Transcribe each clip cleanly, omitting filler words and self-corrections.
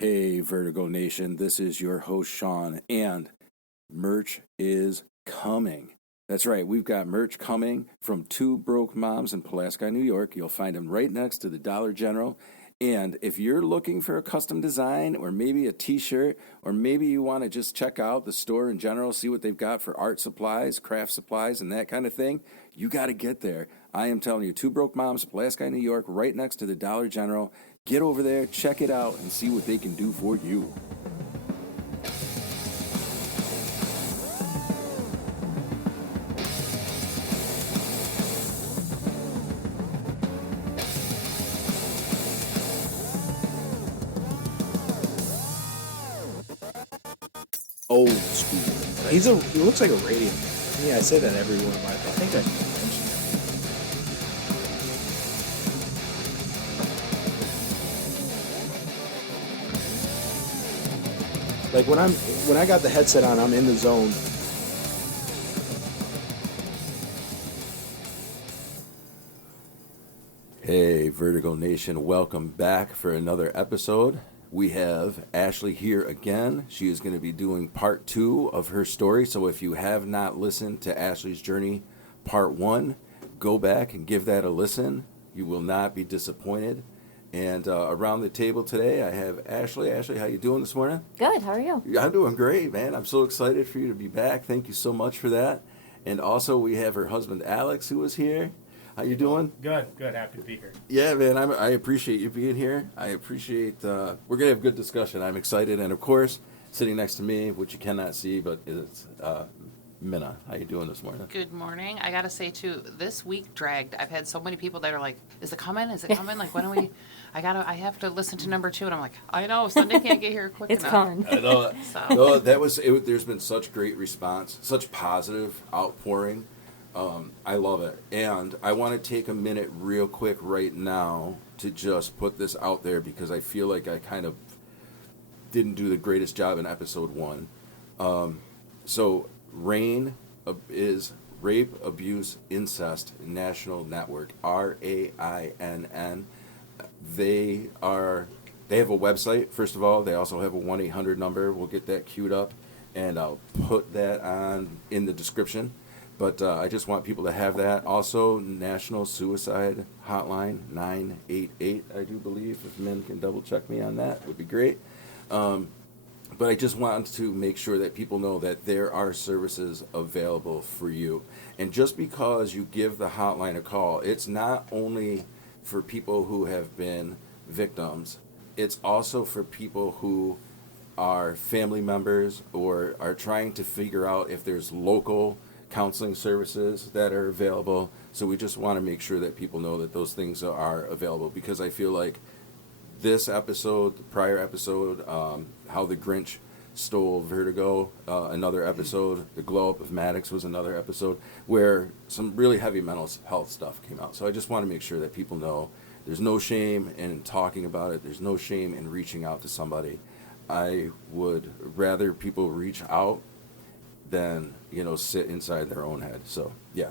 Hey, Vertigo Nation, this is your host, Sean, and merch is coming. That's right, we've got merch coming from Two Broke Moms in Pulaski, New York. You'll find them right next to the Dollar General. And if you're looking for a custom design or maybe a t-shirt, or maybe you want to just check out the store in general, see what they've got for art supplies, craft supplies, and that kind of thing, you got to get there. I am telling you, Two Broke Moms, Pulaski, New York, right next to the Dollar General. Get over there, check it out, and see what they can do for you. Old school. He looks like a radio man. Yeah, I say that every one of my. I think I mentioned that. Like when I got the headset on, I'm in the zone. Hey, Vertigo Nation, welcome back for another episode. We have Ashley here again. She is going to be doing part 2 of her story. So if you have not listened to Ashley's journey, part 1, go back and give that a listen. You will not be disappointed. And around the table today, I have Ashley. Ashley, how you doing this morning? Good. How are you? I'm doing great, man. I'm so excited for you to be back. Thank you so much for that. And also, we have her husband, Alex, who is here. How you doing? Good. Happy to be here. Yeah, man, I appreciate you being here. I appreciate, we're going to have a good discussion. I'm excited. And, of course, sitting next to me, which you cannot see, but it's Minna. How you doing this morning? Good morning. I got to say, too, this week dragged. I've had so many people that are like, is it coming? Is it coming? Like, when are we? I have to listen to number 2. And I'm like, I know, Sunday can't get here quick It's enough. coming. I know. So. No, that was it. There's been such great response, such positive outpouring. I love it. And I want to take a minute real quick right now to just put this out there because I feel like I kind of didn't do the greatest job in episode 1. So RAINN is Rape, Abuse, Incest National Network, RAINN. They have a website, first of all. They also have a 1-800 number. We'll get that queued up, and I'll put that on in the description. But I just want people to have that. Also, National Suicide Hotline, 988, I do believe. If men can double check me on that, would be great. But I just want to make sure that people know that there are services available for you. And just because you give the hotline a call, it's not only for people who have been victims, it's also for people who are family members or are trying to figure out if there's local counseling services that are available. So we just want to make sure that people know that those things are available, because I feel like this episode, the prior episode, how the Grinch stole Vertigo, another episode, the glow up of Maddox was another episode, where some really heavy mental health stuff came out. So I just want to make sure that people know there's no shame in talking about it. There's no shame in reaching out to somebody. I would rather people reach out than, sit inside their own head. So, yeah.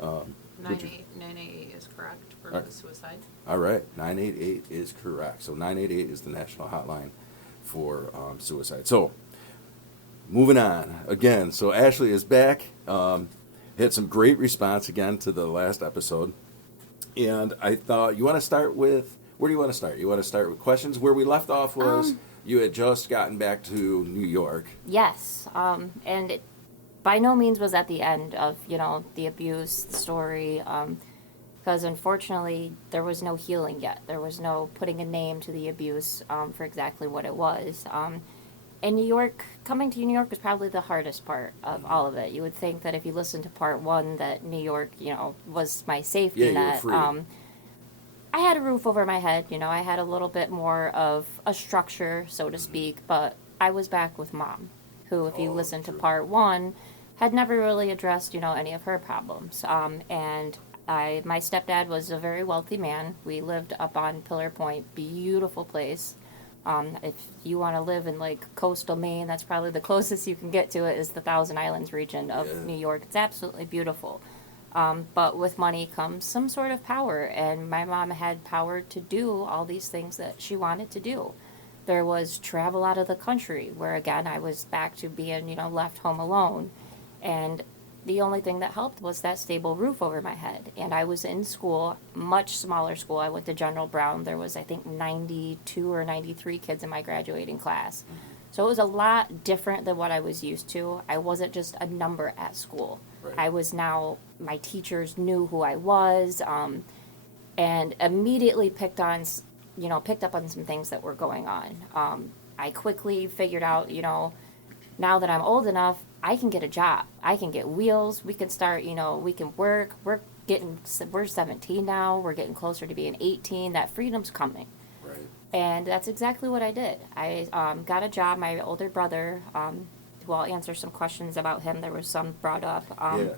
988 is correct for All right. the suicide. All right, 988 is correct. So 988 is the national hotline for suicide. So, moving on. Again, so Ashley is back. Had some great response again to the last episode. And I thought, you want to start with, where do you want to start? You want to start with questions? Where we left off was you had just gotten back to New York. Yes. And it by no means was at the end of, the abuse, the story, because unfortunately there was no healing yet. There was no putting a name to the abuse for exactly what it was. And New York, coming to New York was probably the hardest part of all of it. You would think that if you listened to part 1 that New York, was my safety net. You were free. I had a roof over my head, I had a little bit more of a structure, so to speak, but I was back with Mom, who, if you listen to part 1, had never really addressed, any of her problems. And my stepdad was a very wealthy man. We lived up on Pillar Point, beautiful place. If you want to live in, coastal Maine, that's probably the closest you can get to it, is the Thousand Islands region of New York. It's absolutely beautiful. But with money comes some sort of power, and my mom had power to do all these things that she wanted to do. There was travel out of the country, where again I was back to being, left home alone. And the only thing that helped was that stable roof over my head. And I was in school, much smaller school. I went to General Brown. There was, I think, 92 or 93 kids in my graduating class. So it was a lot different than what I was used to. I wasn't just a number at school. Right. I was now, my teachers knew who I was, and immediately picked up on some things that were going on. I quickly figured out, now that I'm old enough, I can get a job. I can get wheels. We can start, we can work. We're 17 now. We're getting closer to being 18. That freedom's coming. Right. And that's exactly what I did. I got a job. My older brother, who I'll answer some questions about him. There was some brought up. Yeah.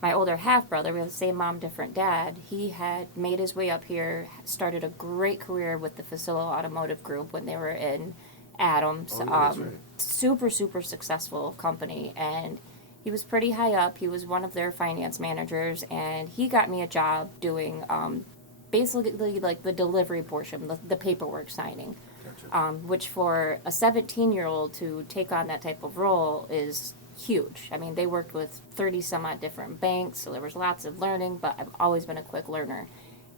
My older half-brother, we have the same mom, different dad, he had made his way up here, started a great career with the Facillo Automotive Group when they were in Adams. Oh, yeah, that's right. Super, super successful company. And he was pretty high up. He was one of their finance managers, and he got me a job doing basically like the delivery portion, the paperwork signing. Gotcha. Which for a 17-year-old to take on that type of role is huge. I mean, they worked with 30 some odd different banks, so there was lots of learning, but I've always been a quick learner.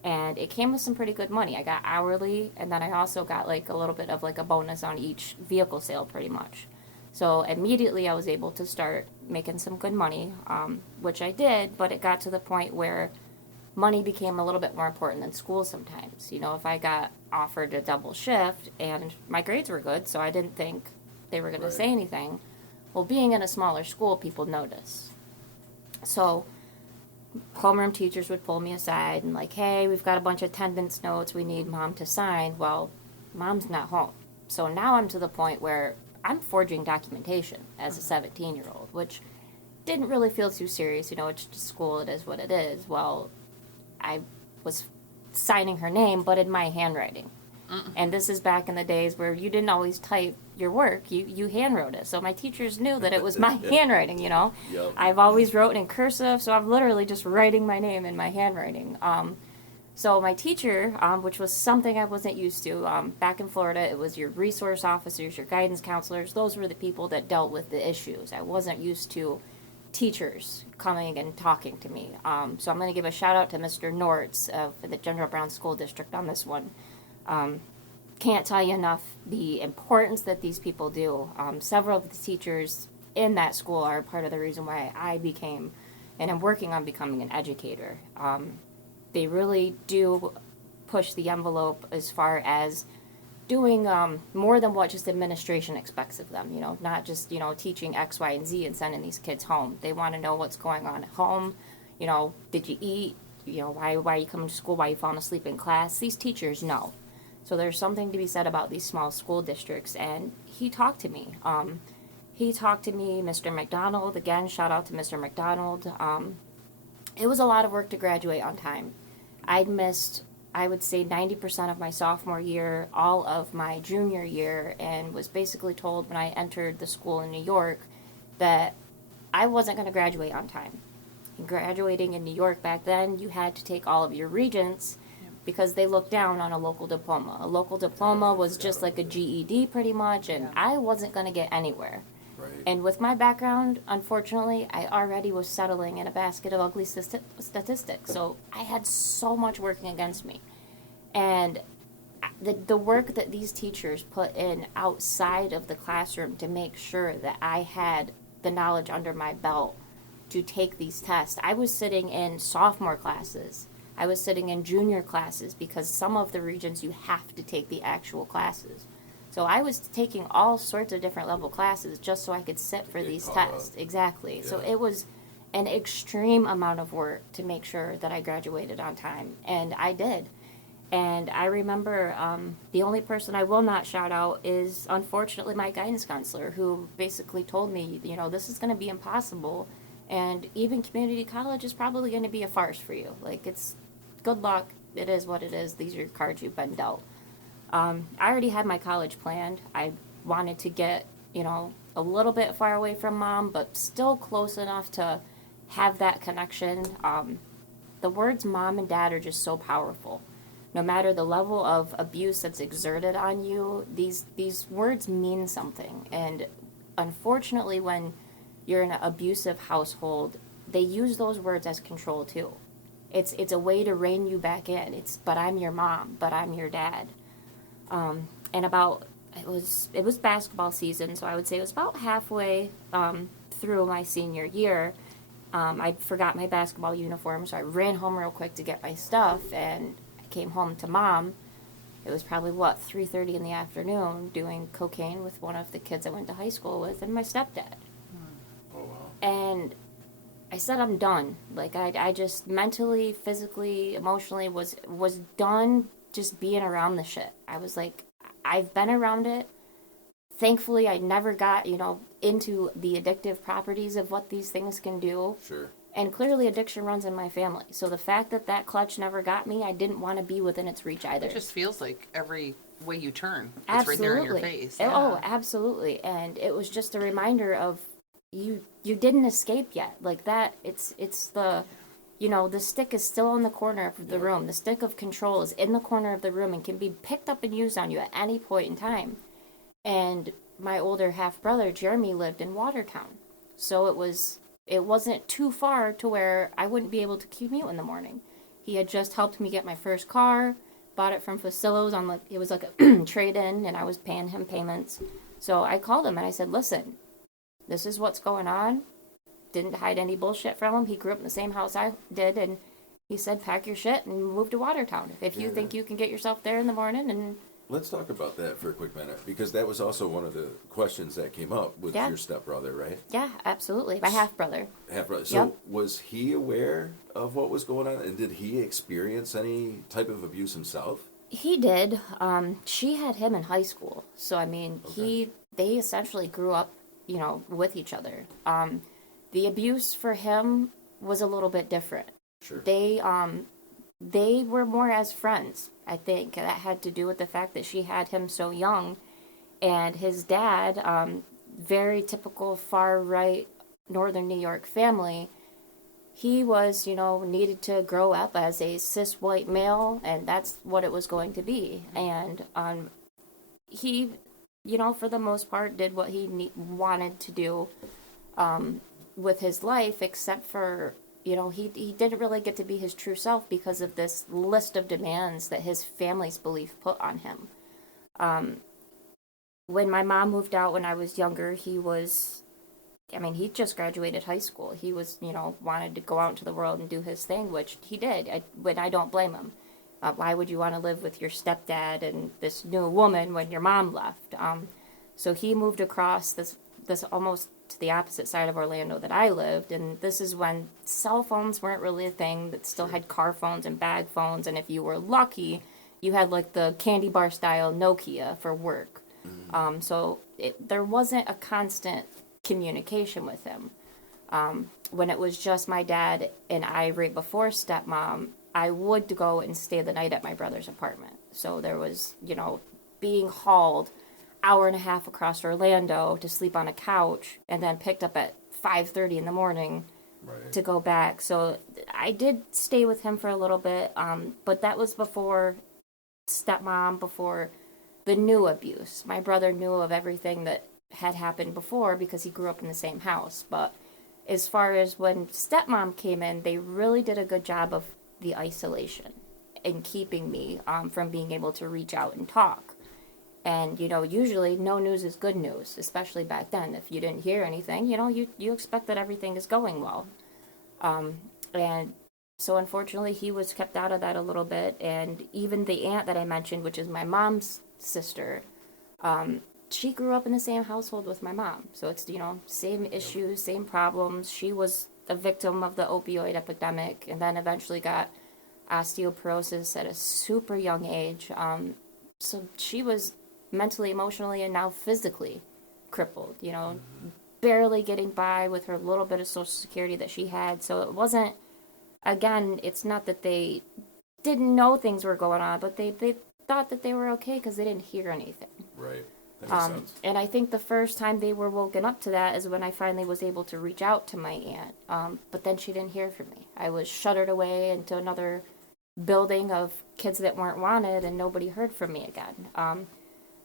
And it came with some pretty good money. I got hourly, and then I also got like a little bit of like a bonus on each vehicle sale pretty much. So immediately I was able to start making some good money, which I did, but it got to the point where money became a little bit more important than school sometimes. If I got offered a double shift and my grades were good, so I didn't think they were going to say anything. Well, being in a smaller school, people notice. So homeroom teachers would pull me aside and like, hey, we've got a bunch of attendance notes we need mom to sign. Well, mom's not home. So now I'm to the point where I'm forging documentation as a 17-year-old, which didn't really feel too serious. It's just school, it is what it is. Well, I was signing her name, but in my handwriting. And this is back in the days where you didn't always type your work. You hand wrote it. So my teachers knew that it was my handwriting, Yep. I've always wrote in cursive, so I'm literally just writing my name in my handwriting. So my teacher, which was something I wasn't used to, back in Florida, it was your resource officers, your guidance counselors. Those were the people that dealt with the issues. I wasn't used to teachers coming and talking to me. So I'm going to give a shout out to Mr. Nortz of the General Brown School District on this one. Can't tell you enough the importance that these people do. Several of the teachers in that school are part of the reason why I became, and I'm working on becoming an educator. They really do push the envelope as far as doing more than what just administration expects of them. Not just, teaching X, Y, and Z and sending these kids home. They want to know what's going on at home. Did you eat? Why are you coming to school? Why are you falling asleep in class? These teachers know. So there's something to be said about these small school districts, and he talked to me. Mr. McDonald, again, shout out to Mr. McDonald. It was a lot of work to graduate on time. I'd missed, I would say, 90% of my sophomore year, all of my junior year, and was basically told when I entered the school in New York that I wasn't going to graduate on time. Graduating in New York back then, you had to take all of your regents because they looked down on a local diploma. A local diploma was just like a GED pretty much, and I wasn't going to get anywhere. Right. And with my background, unfortunately, I already was settling in a basket of ugly statistics. So I had so much working against me. And the work that these teachers put in outside of the classroom to make sure that I had the knowledge under my belt to take these tests. I was sitting in sophomore classes. I was sitting in junior classes because some of the regions you have to take the actual classes. So I was taking all sorts of different level classes just so I could sit for these tests. Exactly. Yeah. So it was an extreme amount of work to make sure that I graduated on time. And I did. And I remember the only person I will not shout out is, unfortunately, my guidance counselor, who basically told me, this is going to be impossible. And even community college is probably going to be a farce for you. Like, it's good luck. It is what it is. These are your cards you've been dealt. I already had my college planned. I wanted to get, a little bit far away from mom, but still close enough to have that connection. The words mom and dad are just so powerful. no matter the level of abuse that's exerted on you, these words mean something. And unfortunately, when you're in an abusive household, they use those words as control too. It's a way to rein you back in. It's, but I'm your mom, but I'm your dad. And about it was basketball season, so I would say it was about halfway through my senior year. I forgot my basketball uniform, so I ran home real quick to get my stuff, and I came home to mom. It was probably 3:30 in the afternoon, doing cocaine with one of the kids I went to high school with, and my stepdad. Oh wow. And I said I'm done. Like I just mentally, physically, emotionally was done just being around the shit. I was like, I've been around it. Thankfully, I never got, into the addictive properties of what these things can do. Sure. And clearly addiction runs in my family. So the fact that that clutch never got me, I didn't want to be within its reach either. It just feels like every way you turn, it's Absolutely. right there in your face. Oh, absolutely. And it was just a reminder of you didn't escape yet. Like that, it's the, the stick is still in the corner of the room. The stick of control is in the corner of the room and can be picked up and used on you at any point in time. And my older half-brother, Jeremy, lived in Watertown. So it wasn't too far to where I wouldn't be able to commute in the morning. He had just helped me get my first car, bought it from Facilos on it was like a trade-in, and I was paying him payments. So I called him and I said, listen, this is what's going on. Didn't hide any bullshit from him. He grew up in the same house I did, and he said, pack your shit and move to Watertown. If you think you can get yourself there in the morning. And let's talk about that for a quick minute, because that was also one of the questions that came up with your stepbrother, right? Yeah, absolutely. My half-brother. Half-brother. So was he aware of what was going on, and did he experience any type of abuse himself? He did. She had him in high school. So, I mean, they essentially grew up, with each other. The abuse for him was a little bit different. Sure. They were more as friends, I think. That had to do with the fact that she had him so young. And his dad, very typical far-right northern New York family, he was, needed to grow up as a cis white male, and that's what it was going to be. And he, for the most part, did what he wanted to do with his life, except for, he didn't really get to be his true self because of this list of demands that his family's belief put on him. When my mom moved out when I was younger, he just graduated high school. He was, wanted to go out into the world and do his thing, which he did. I don't blame him. Why would you want to live with your stepdad and this new woman when your mom left? So he moved across this almost to the opposite side of Orlando that I lived, and this is when cell phones weren't really a thing. That still had car phones and bag phones, and if you were lucky, you had like the candy bar style Nokia for work. So there wasn't a constant communication with him. When it was just my dad and I right before stepmom, I would go and stay the night at my brother's apartment. So there was, being hauled hour and a half across Orlando to sleep on a couch and then picked up at 5:30 in the morning to go back. So I did stay with him for a little bit, but that was before stepmom, before the new abuse. My brother knew of everything that had happened before because he grew up in the same house. But as far as when stepmom came in, they really did a good job of the isolation and keeping me from being able to reach out and talk. And, usually no news is good news, especially back then. If you didn't hear anything, you expect that everything is going well. And so unfortunately he was kept out of that a little bit. And even the aunt that I mentioned, which is my mom's sister, she grew up in the same household with my mom. So it's, same issues, same problems. She was a victim of the opioid epidemic and then eventually got osteoporosis at a super young age. So she was mentally, emotionally, and now physically crippled, barely getting by with her little bit of Social Security that she had. So it wasn't, again, it's not that they didn't know things were going on, but they thought that they were okay because they didn't hear anything. Right. That makes sense. And I think the first time they were woken up to that is when I finally was able to reach out to my aunt. But then she didn't hear from me. I was shuttered away into another building of kids that weren't wanted, and nobody heard from me again.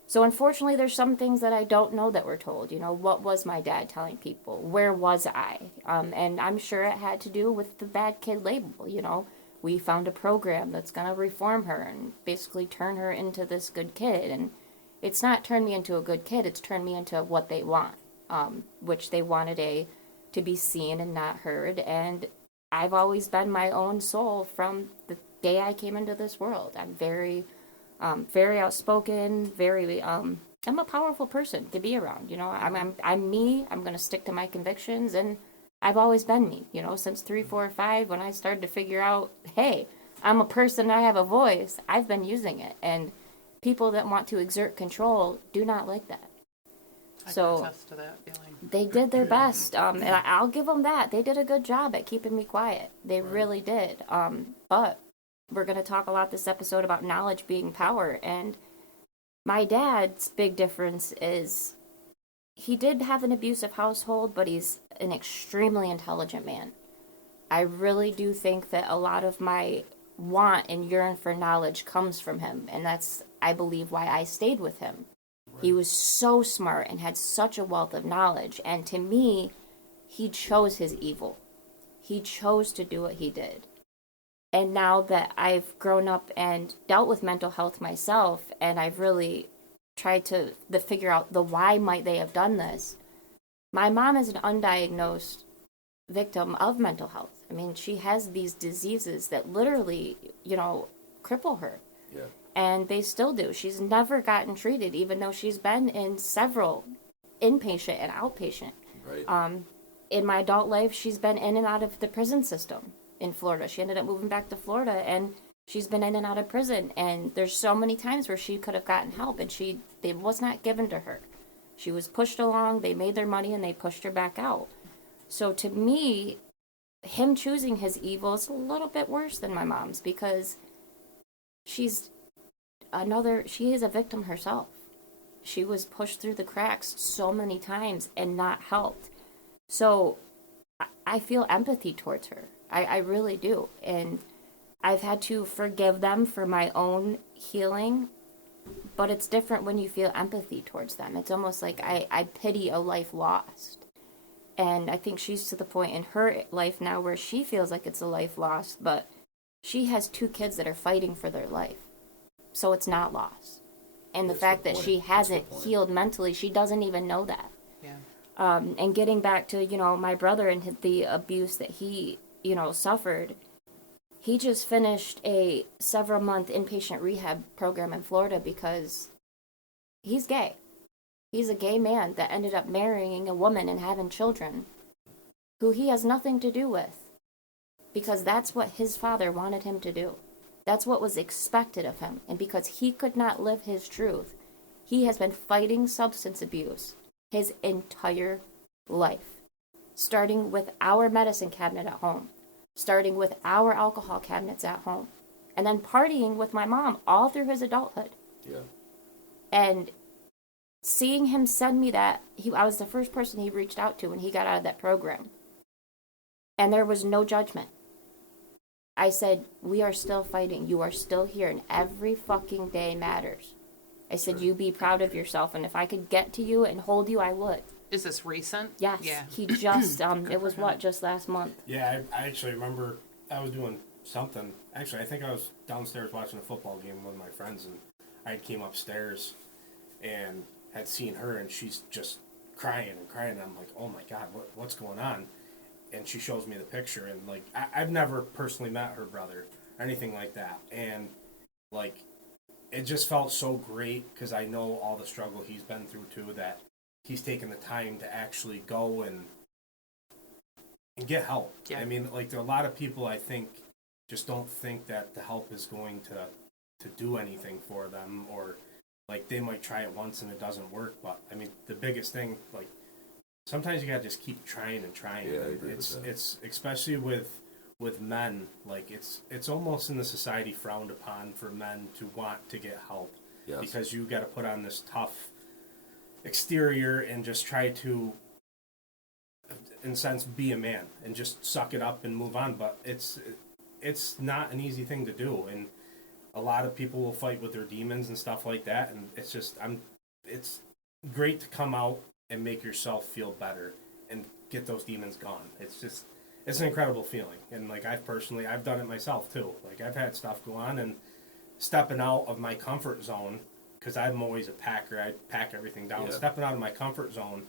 So unfortunately, there's some things that I don't know that were told. You know, what was my dad telling people? Where was I? And I'm sure it had to do with the bad kid label. You know, we found a program that's going to reform her and basically turn her into this good kid. And it's not turned me into a good kid. It's turned me into what they want, which they wanted to be seen and not heard. And I've always been my own soul from the day I came into this world. I'm very outspoken, I'm a powerful person to be around. You know, I'm me. I'm going to stick to my convictions, and I've always been me. You know, since 3, 4, 5, when I started to figure out, hey, I'm a person. I have a voice. I've been using it, and people that want to exert control do not like that. I So can attest to that feeling. they did their best, and I'll give them that. They did a good job at keeping me quiet. They really did. But we're going to talk a lot this episode about knowledge being power, and my dad's big difference is he did have an abusive household, but he's an extremely intelligent man. I really do think that a lot of my want and yearn for knowledge comes from him, and that's, I believe, why I stayed with him. Right. He was so smart and had such a wealth of knowledge, and to me, he chose his evil. He chose to do what he did. And now that I've grown up and dealt with mental health myself, and I've really tried to figure out the why might they have done this, my mom is an undiagnosed victim of mental health. I mean, she has these diseases that literally, you know, cripple her. Yeah. And they still do. She's never gotten treated, even though she's been in several inpatient and outpatient. Right. In my adult life, she's been in and out of the prison system in Florida. She ended up moving back to Florida, and she's been in and out of prison. And there's so many times where she could have gotten help, and it was not given to her. She was pushed along. They made their money, and they pushed her back out. So to me, him choosing his evil is a little bit worse than my mom's, because she is a victim herself. She was pushed through the cracks so many times and not helped. So I feel empathy towards her. I really do. And I've had to forgive them for my own healing, but it's different when you feel empathy towards them. It's almost like I pity a life lost. And I think she's to the point in her life now where she feels like it's a life lost, but she has 2 kids that are fighting for their life. So it's not lost. And the fact that she hasn't healed mentally, she doesn't even know that. Yeah. And getting back to, you know, my brother and the abuse that he, you know, suffered, he just finished a several-month inpatient rehab program in Florida because he's gay. He's a gay man that ended up marrying a woman and having children who he has nothing to do with, because that's what his father wanted him to do. That's what was expected of him. And because he could not live his truth, he has been fighting substance abuse his entire life, starting with our medicine cabinet at home, starting with our alcohol cabinets at home, and then partying with my mom all through his adulthood. Yeah. And seeing him send me that, I was the first person he reached out to when he got out of that program. And there was no judgment. I said, we are still fighting. You are still here, and every fucking day matters. I said, you be proud of yourself, and if I could get to you and hold you, I would. Is this recent? Yes. Yeah. He just, it was just last month? Yeah, I actually remember I was doing something. Actually, I think I was downstairs watching a football game with my friends, and I came upstairs and had seen her, and she's just crying and crying. And I'm like, oh my God, what's going on? And she shows me the picture, and like, I've never personally met her brother or anything like that. And like, it just felt so great because I know all the struggle he's been through too, that he's taken the time to actually go and get help. Yeah. I mean, like, there are a lot of people, I think, just don't think that the help is going to do anything for them, or like they might try it once and it doesn't work. But I mean, the biggest thing, like, sometimes you gotta just keep trying and trying. Yeah, I agree it's with that. it's especially with men, like it's almost in the society frowned upon for men to want to get help. Yes. Because you got to put on this tough exterior and just try to, in a sense, be a man and just suck it up and move on. But it's not an easy thing to do, and a lot of people will fight with their demons and stuff like that, and it's just it's great to come out and make yourself feel better and get those demons gone. It's an incredible feeling, and like I've done it myself too. Like I've had stuff go on, and stepping out of my comfort zone, because I'm always a packer. I pack everything down. Yeah. Stepping out of my comfort zone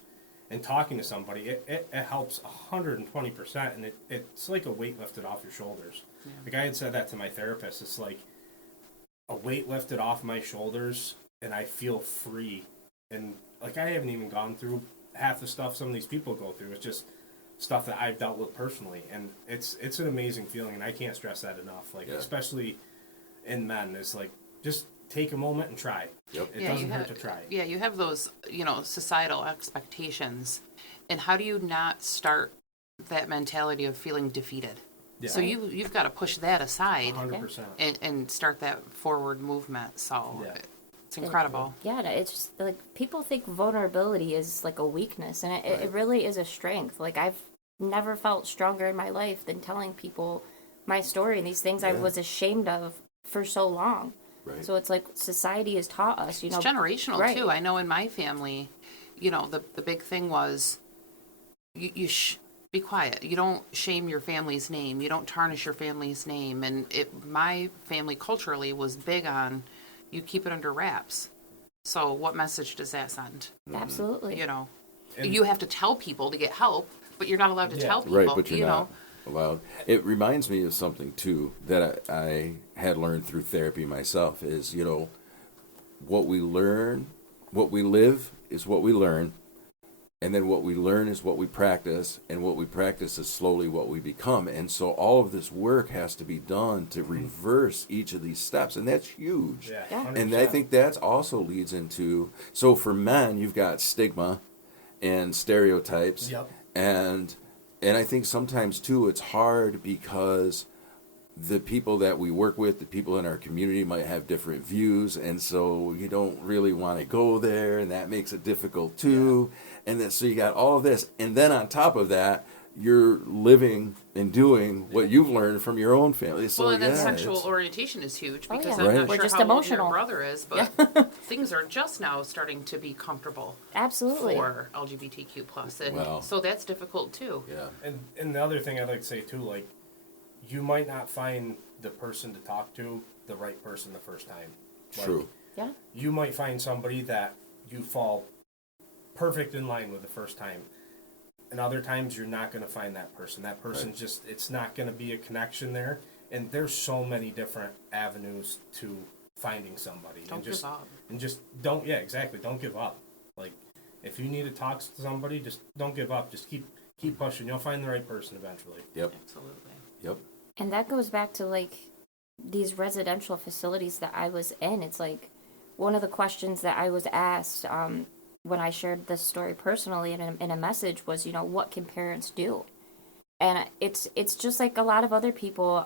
and talking to somebody, it helps 120%, and it's like a weight lifted off your shoulders. Yeah. Like I had said that to my therapist. It's like a weight lifted off my shoulders, and I feel free. And like I haven't even gone through half the stuff some of these people go through. It's just stuff that I've dealt with personally, and it's an amazing feeling, and I can't stress that enough. Like especially in men, it's like just take a moment and try. Yep. It doesn't hurt to try. Yeah, you have those, societal expectations. And how do you not start that mentality of feeling defeated? Yeah. So you've got to push that aside 100%. and start that forward movement. So Yeah. it's incredible. Yeah, it's just like people think vulnerability is like a weakness, and it really is a strength. Like I've never felt stronger in my life than telling people my story and these things I was ashamed of for so long. Right. So it's like society has taught us, It's generational right. too. I know in my family, the big thing was you be quiet. You don't shame your family's name. You don't tarnish your family's name. And my family culturally was big on you keep it under wraps. So what message does that send? Absolutely. And- You have to tell people to get help, but you're not allowed to tell people. Right, but you're not allowed. It reminds me of something too that I had learned through therapy myself. Is what we learn, what we live is what we learn, and then what we learn is what we practice, and what we practice is slowly what we become. And so all of this work has to be done to reverse each of these steps, and that's huge. Yeah. Yeah. 100%. And I think that also leads into, so for men, you've got stigma and stereotypes. Yep. And I think sometimes too, it's hard because the people that we work with, the people in our community might have different views, and so you don't really want to go there, and that makes it difficult too. And then so you got all of this, and then on top of that, you're living and doing what you've learned from your own family. So and then yeah, sexual it's- orientation is huge Oh, because yeah. I'm Right. not We're sure just how emotional. old your brother is, but things are just now starting to be comfortable Absolutely. for LGBTQ plus, and Wow. so that's difficult too. Yeah. And the other thing I'd like to say too, like you might not find the person to talk to the right person the first time. Like, True. Yeah. You might find somebody that you fall perfect in line with the first time. And other times you're not going to find that person. That person's just, it's not going to be a connection there. And there's so many different avenues to finding somebody. Don't and just, give up. And just don't, yeah, exactly. Don't give up. Like, if you need to talk to somebody, just don't give up. Just keep pushing. You'll find the right person eventually. Yep. Absolutely. Yep. And that goes back to like these residential facilities that I was in. It's like one of the questions that I was asked when I shared this story personally in a message was, what can parents do? And it's just like a lot of other people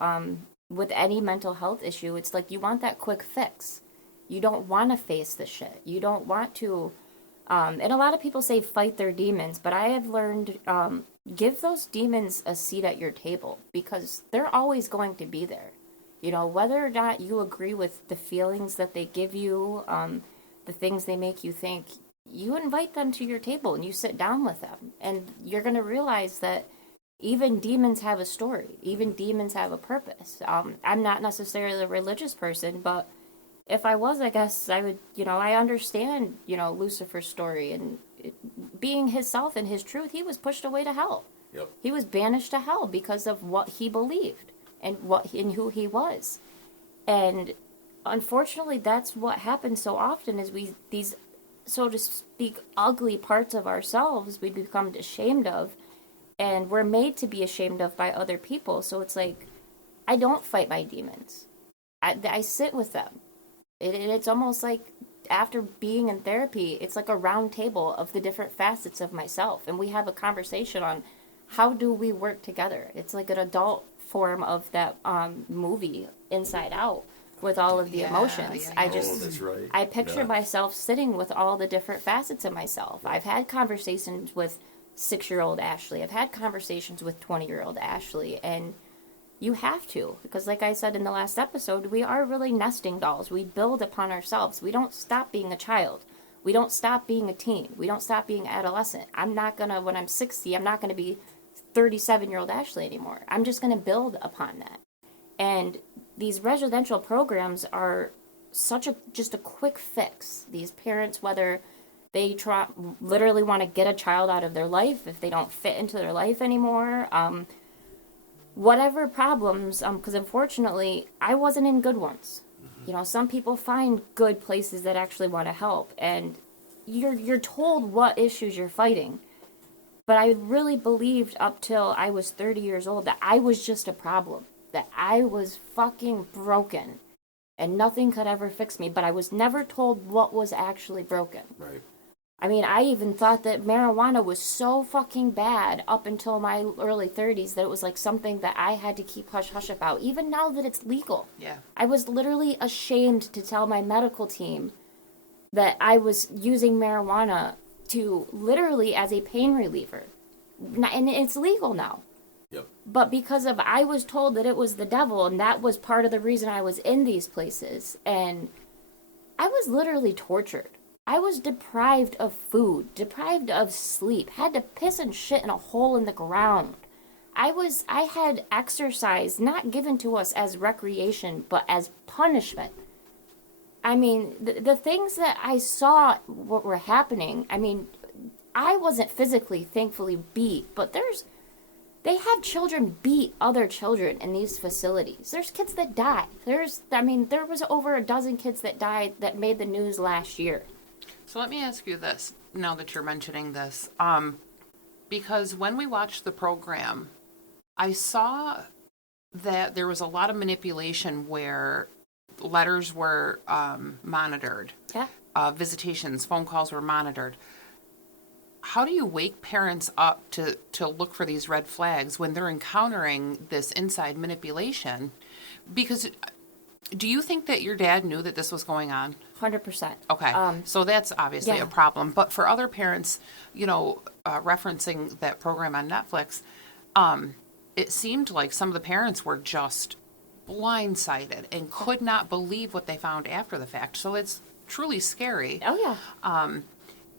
with any mental health issue. It's like you want that quick fix. You don't want to face the shit. You don't want to. And a lot of people say fight their demons, but I have learned give those demons a seat at your table because they're always going to be there. Whether or not you agree with the feelings that they give you, the things they make you think, you invite them to your table and you sit down with them. And you're going to realize that even demons have a story. Even demons have a purpose. I'm not necessarily a religious person, but if I was, I guess I would, I understand, Lucifer's story and being himself and his truth. He was pushed away to hell. Yep. He was banished to hell because of what he believed and who he was. And unfortunately, that's what happens so often is these, so to speak, ugly parts of ourselves we become ashamed of, and we're made to be ashamed of by other people. So it's like, I don't fight my demons. I sit with them. It's almost like after being in therapy, it's like a round table of the different facets of myself. And we have a conversation on how do we work together. It's like an adult form of that movie, Inside Out, with all of the emotions. yeah. I Oh, just, that's right. I picture Yeah. myself sitting with all the different facets of myself. I've had conversations with 6-year-old Ashley. I've had conversations with 20-year-old Ashley. And You have to, because like I said in the last episode, we are really nesting dolls. We build upon ourselves. We don't stop being a child. We don't stop being a teen. We don't stop being adolescent. I'm not going to, when I'm 60, I'm not going to be 37-year-old Ashley anymore. I'm just going to build upon that. And these residential programs are just a quick fix. These parents, whether they literally want to get a child out of their life, if they don't fit into their life anymore, whatever problems, because unfortunately, I wasn't in good ones. You know, some people find good places that actually want to help, and you're told what issues you're fighting. But I really believed up till I was 30 years old that I was just a problem, that I was fucking broken, and nothing could ever fix me. But I was never told what was actually broken. Right. I mean, I even thought that marijuana was so fucking bad up until my early 30s that it was like something that I had to keep hush-hush about, even now that it's legal. Yeah. I was literally ashamed to tell my medical team that I was using marijuana to literally as a pain reliever. And it's legal now. Yep. But because of I was told that it was the devil, and that was part of the reason I was in these places, and I was literally tortured. I was deprived of food, deprived of sleep, had to piss and shit in a hole in the ground. I had exercise not given to us as recreation, but as punishment. I mean, the things that I saw what were happening, I mean, I wasn't physically, thankfully, beat, but they have children beat other children in these facilities. There's kids that die. There was over a dozen kids that died that made the news last year. So let me ask you this, now that you're mentioning this, because when we watched the program, I saw that there was a lot of manipulation where letters were monitored. Yeah. Visitations, phone calls were monitored. How do you wake parents up to look for these red flags when they're encountering this inside manipulation? Because do you think that your dad knew that this was going on? 100%. Okay, so that's obviously yeah. a problem. But for other parents, referencing that program on Netflix, it seemed like some of the parents were just blindsided and could not believe what they found after the fact. So it's truly scary. Oh, yeah.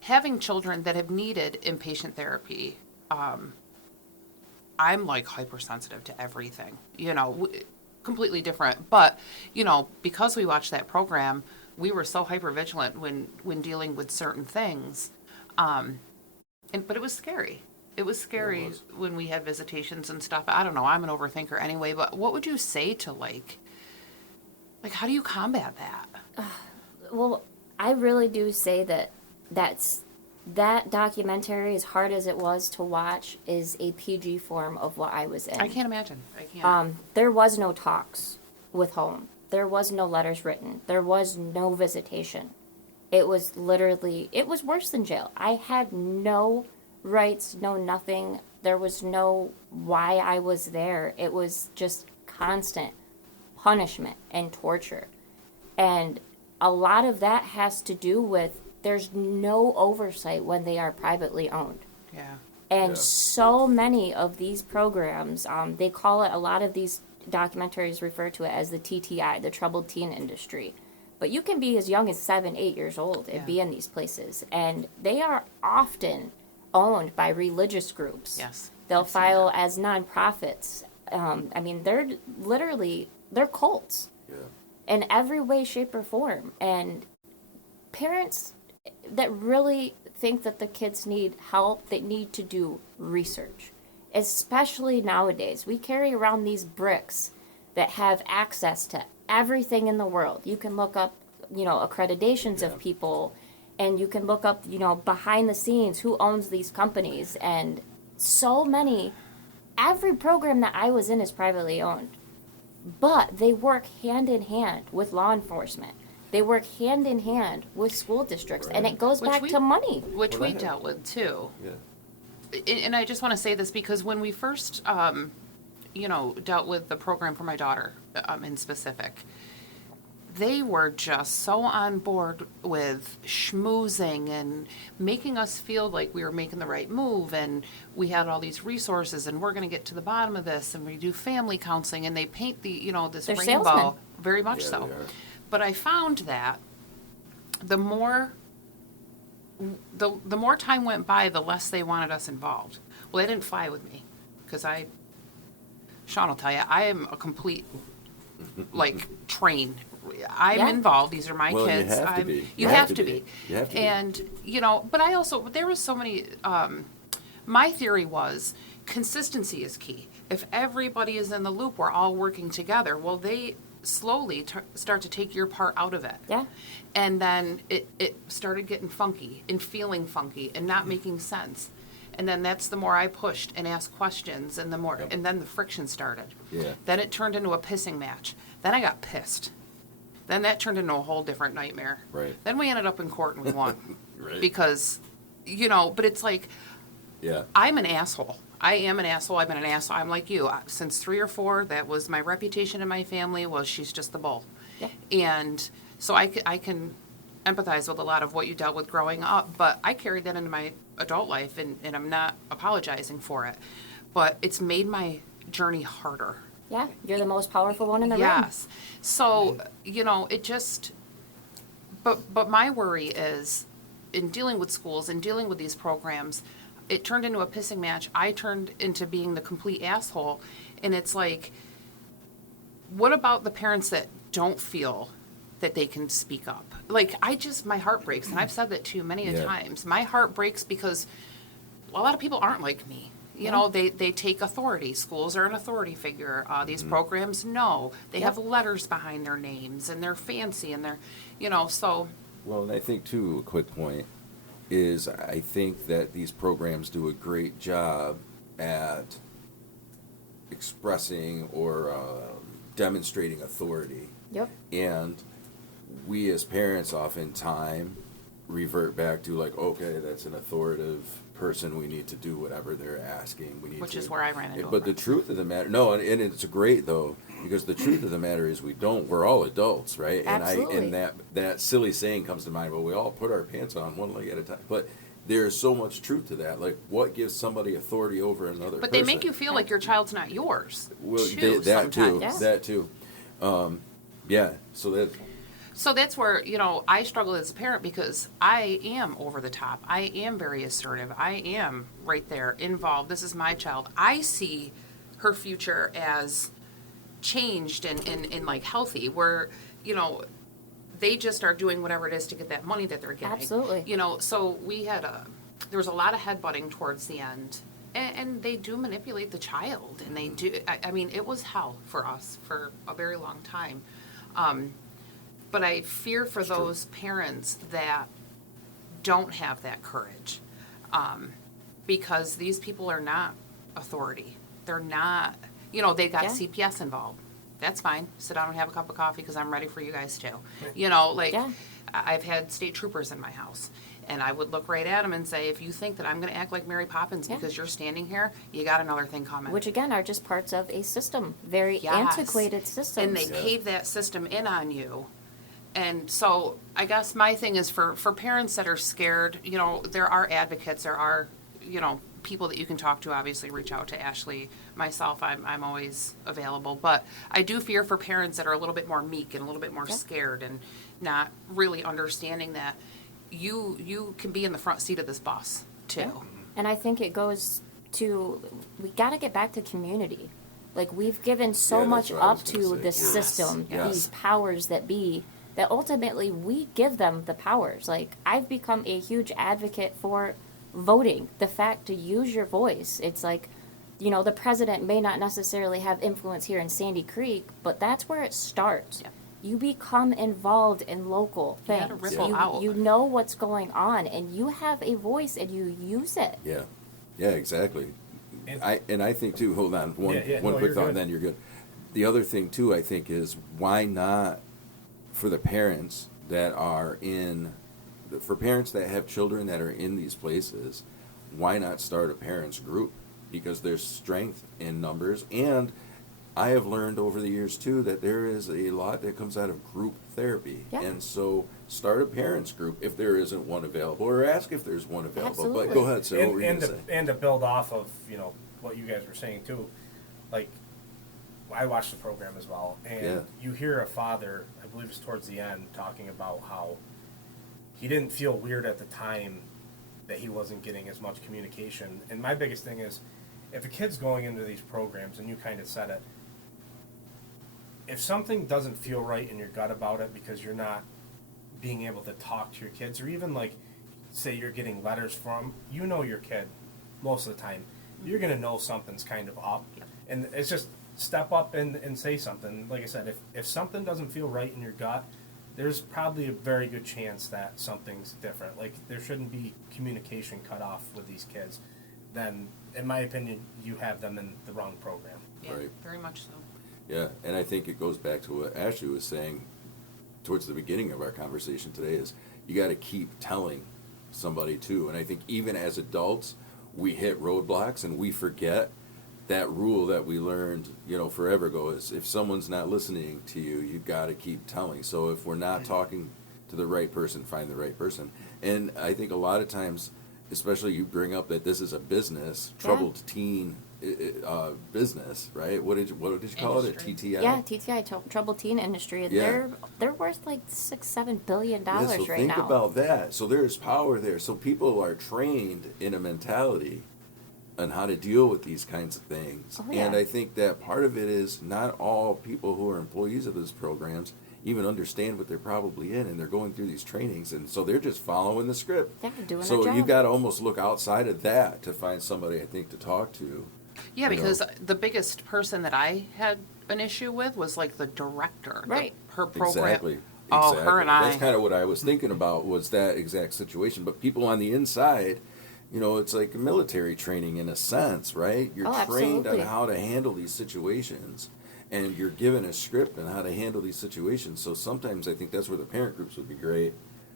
Having children that have needed inpatient therapy, I'm like hypersensitive to everything, completely different. But, because we watched that program, we were so hypervigilant when dealing with certain things. But it was scary. It was scary when we had visitations and stuff. I don't know. I'm an overthinker anyway, but what would you say to like how do you combat that? Well, I really do say that documentary, as hard as it was to watch, is a PG form of what I was in. I can't imagine. I can't. There was no talks with home. There was no letters written. There was no visitation. It was worse than jail. I had no rights, no nothing. There was no why I was there. It was just constant punishment and torture. And a lot of that has to do with there's no oversight when they are privately owned. Yeah. And so many of these programs, they call it, a lot of these documentaries refer to it as the TTI, the troubled teen industry. But you can be as young as 7, 8 years old and be in these places. And they are often owned by religious groups. Yes. They'll file as nonprofits. They're cults. Yeah. In every way, shape, or form. And parents that really think that the kids need help, they need to do research. Especially nowadays. We carry around these bricks that have access to everything in the world. You can look up, accreditations of people, and you can look up, behind the scenes, who owns these companies. And so many, every program that I was in is privately owned. But they work hand in hand with law enforcement. They work hand in hand with school districts, and it goes back to money. Which we dealt with, too. Yeah. And I just want to say this because when we first, dealt with the program for my daughter in specific, they were just so on board with schmoozing and making us feel like we were making the right move, and we had all these resources, and we're going to get to the bottom of this, and we do family counseling, and they paint this They're rainbow, salesmen. very much Yeah, so. they are. But I found that the more time went by, the less they wanted us involved. Well, they didn't fly with me because Sean will tell you, I am a complete train. I'm Yeah. involved. These are my Well, kids. you have to I'm- be. You have to be. You have to be. And but I also there was so many. My theory was consistency is key. If everybody is in the loop, we're all working together. Well, they slowly start to take your part out of it. Yeah. And then it started getting funky and feeling funky and not making sense. And then that's the more I pushed and asked questions, and and then the friction started. Yeah. Then it turned into a pissing match. Then I got pissed. Then that turned into a whole different nightmare. Right. Then we ended up in court and we won. Right. Because, but it's like, Yeah. I'm an asshole. I am an asshole. I've been an asshole. I'm like you. Since 3 or 4, that was my reputation in my family, was she's just the bull. Yeah. And so I can empathize with a lot of what you dealt with growing up, but I carried that into my adult life, and I'm not apologizing for it. But it's made my journey harder. Yeah, you're the most powerful one in the room. Yes. So, it just, but my worry is in dealing with schools and dealing with these programs, it turned into a pissing match. I turned into being the complete asshole. And it's like, what about the parents that don't feel that they can speak up? Like, my heart breaks. And I've said that to you many a Yeah. times. My heart breaks because a lot of people aren't like me. They take authority. Schools are an authority figure. These programs, no. They Yep. have letters behind their names, and they're fancy, and they're, so. Well, and I think, too, a quick point is I think that these programs do a great job at expressing or demonstrating authority. Yep. And we as parents oftentimes revert back to like, okay, that's an authoritative person. We need to do whatever they're asking. Which is where I ran into But the truth of the matter, no, and it's great though, because the truth of the matter is we don't. We're all adults, right? Absolutely. And that silly saying comes to mind. Well, we all put our pants on one leg at a time. But there's so much truth to that. Like, what gives somebody authority over another? But person? they make you feel like your child's not yours. Well, too, that too. sometimes. Yeah. That too. Yeah. So that. So that's where, I struggle as a parent because I am over the top. I am very assertive. I am right there involved. This is my child. I see her future as changed and like healthy, where, they just are doing whatever it is to get that money that they're getting. Absolutely. So we had there was a lot of headbutting towards the end. And they do manipulate the child. And they do, I mean, it was hell for us for a very long time. But I fear for those parents that don't have that courage, because these people are not authority. They're not, they've got Yeah. CPS involved. That's fine. Sit down and have a cup of coffee because I'm ready for you guys too. Yeah. I've had state troopers in my house. And I would look right at them and say, if you think that I'm going to act like Mary Poppins Yeah. because you're standing here, you got another thing coming. Which again are just parts of a system, very Yes. antiquated system. And they pave that system in on you. And so I guess my thing is for parents that are scared, there are advocates, there are, people that you can talk to. Obviously, reach out to Ashley. Myself, I'm always available. But I do fear for parents that are a little bit more meek and a little bit more scared and not really understanding that you can be in the front seat of this bus too. Yeah. And I think it goes to, we got to get back to community. Like, we've given so Yeah, that's much what I was up gonna to say. this Yes. system, Yes. these powers that be, that ultimately we give them the powers. Like, I've become a huge advocate for voting, the fact to use your voice. It's like, the president may not necessarily have influence here in Sandy Creek, but that's where it starts. Yep. You become involved in local You things. gotta ripple out. You know what's going on, and you have a voice, and you use it. Yeah. Yeah. Exactly. And- I think too. Hold on. One no, quick you're thought, good. and then you're good. The other thing too, I think, is why not for the parents that are for parents that have children that are in these places, why not start a parents group? Because there's strength in numbers, and I have learned over the years too that there is a lot that comes out of group therapy. Yeah. And so start a parents group if there isn't one available, or ask if there's one available. Absolutely. But go ahead, Sarah, what were you And, going and, to to, say? and to build off of, what you guys were saying too, like, I watched the program as well, and Yeah. you hear a father, I believe it's towards the end, talking about how he didn't feel weird at the time that he wasn't getting as much communication. And my biggest thing is, if a kid's going into these programs, and you kind of said it, if something doesn't feel right in your gut about it because you're not being able to talk to your kids, or even like, say you're getting letters from, your kid most of the time, you're going to know something's kind of up. Yep. And it's just step up and say something. Like I said, if something doesn't feel right in your gut, there's probably a very good chance that something's different. Like, there shouldn't be communication cut off with these kids. Then, in my opinion, you have them in the wrong program. Yeah, Right. very much so. Yeah, and I think it goes back to what Ashley was saying towards the beginning of our conversation today is you got to keep telling somebody too. And I think even as adults, we hit roadblocks and we forget that rule that we learned, forever ago is if someone's not listening to you, you got to keep telling. So if we're not talking to the right person, find the right person. And I think a lot of times, especially you bring up that this is a business, troubled teen business, right? What did you call Industry. it? TTI? Yeah, TTI, Troubled Teen Industry, and Yeah. they're worth like $6-7 billion Yeah, so right think now. about that. So there's power there. So people are trained in a mentality on how to deal with these kinds of things. Oh, yeah. And I think that part of it is not all people who are employees of these programs even understand what they're probably in, and they're going through these trainings, and so they're just following the script. Yeah, doing So their you job. got to almost look outside of that to find somebody, I think, to talk to. Yeah, You know. because the biggest person that I had an issue with was like the director. Right. Her program. Exactly. Oh, Exactly. her and That's I. kind of what I was thinking about, was that exact situation. But people on the inside, it's like military training in a sense, right? You're Oh, trained on absolutely. how to handle these situations, and you're given a script on how to handle these situations. So sometimes I think that's where the parent groups would be great,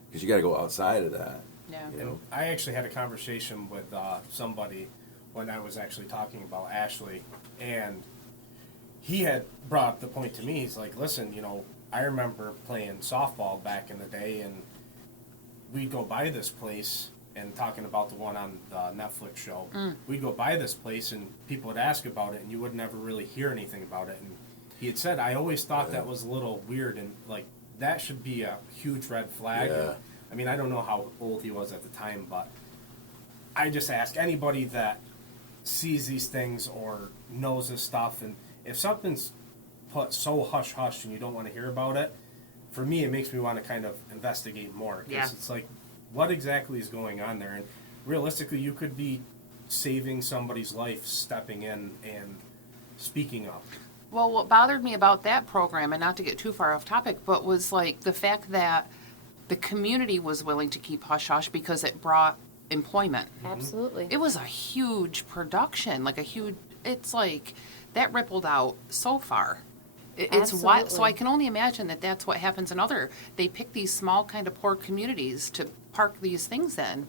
because you got to go outside of that. Yeah. You know? And I actually had a conversation with somebody when I was actually talking about Ashley, and he had brought up the point to me. He's like, listen, I remember playing softball back in the day, and we'd go by this place, and talking about the one on the Netflix show, we'd go by this place, and people would ask about it, and you would never really hear anything about it. And he had said, I always thought that was a little weird, and like, that should be a huge red flag. Yeah. I mean, I don't know how old he was at the time, but I just ask anybody that sees these things or knows this stuff, and if something's put so hush hush and you don't want to hear about it, for me it makes me want to kind of investigate more, because Yeah. it's like, what exactly is going on there? And realistically, you could be saving somebody's life stepping in and speaking up. Well, what bothered me about that program, and not to get too far off topic, but was like the fact that the community was willing to keep hush hush because it brought employment. Absolutely. It was a huge production, it's like that rippled out so far. It's why, so Absolutely. I can only imagine that that's what happens in they pick these small kind of poor communities to park these things in,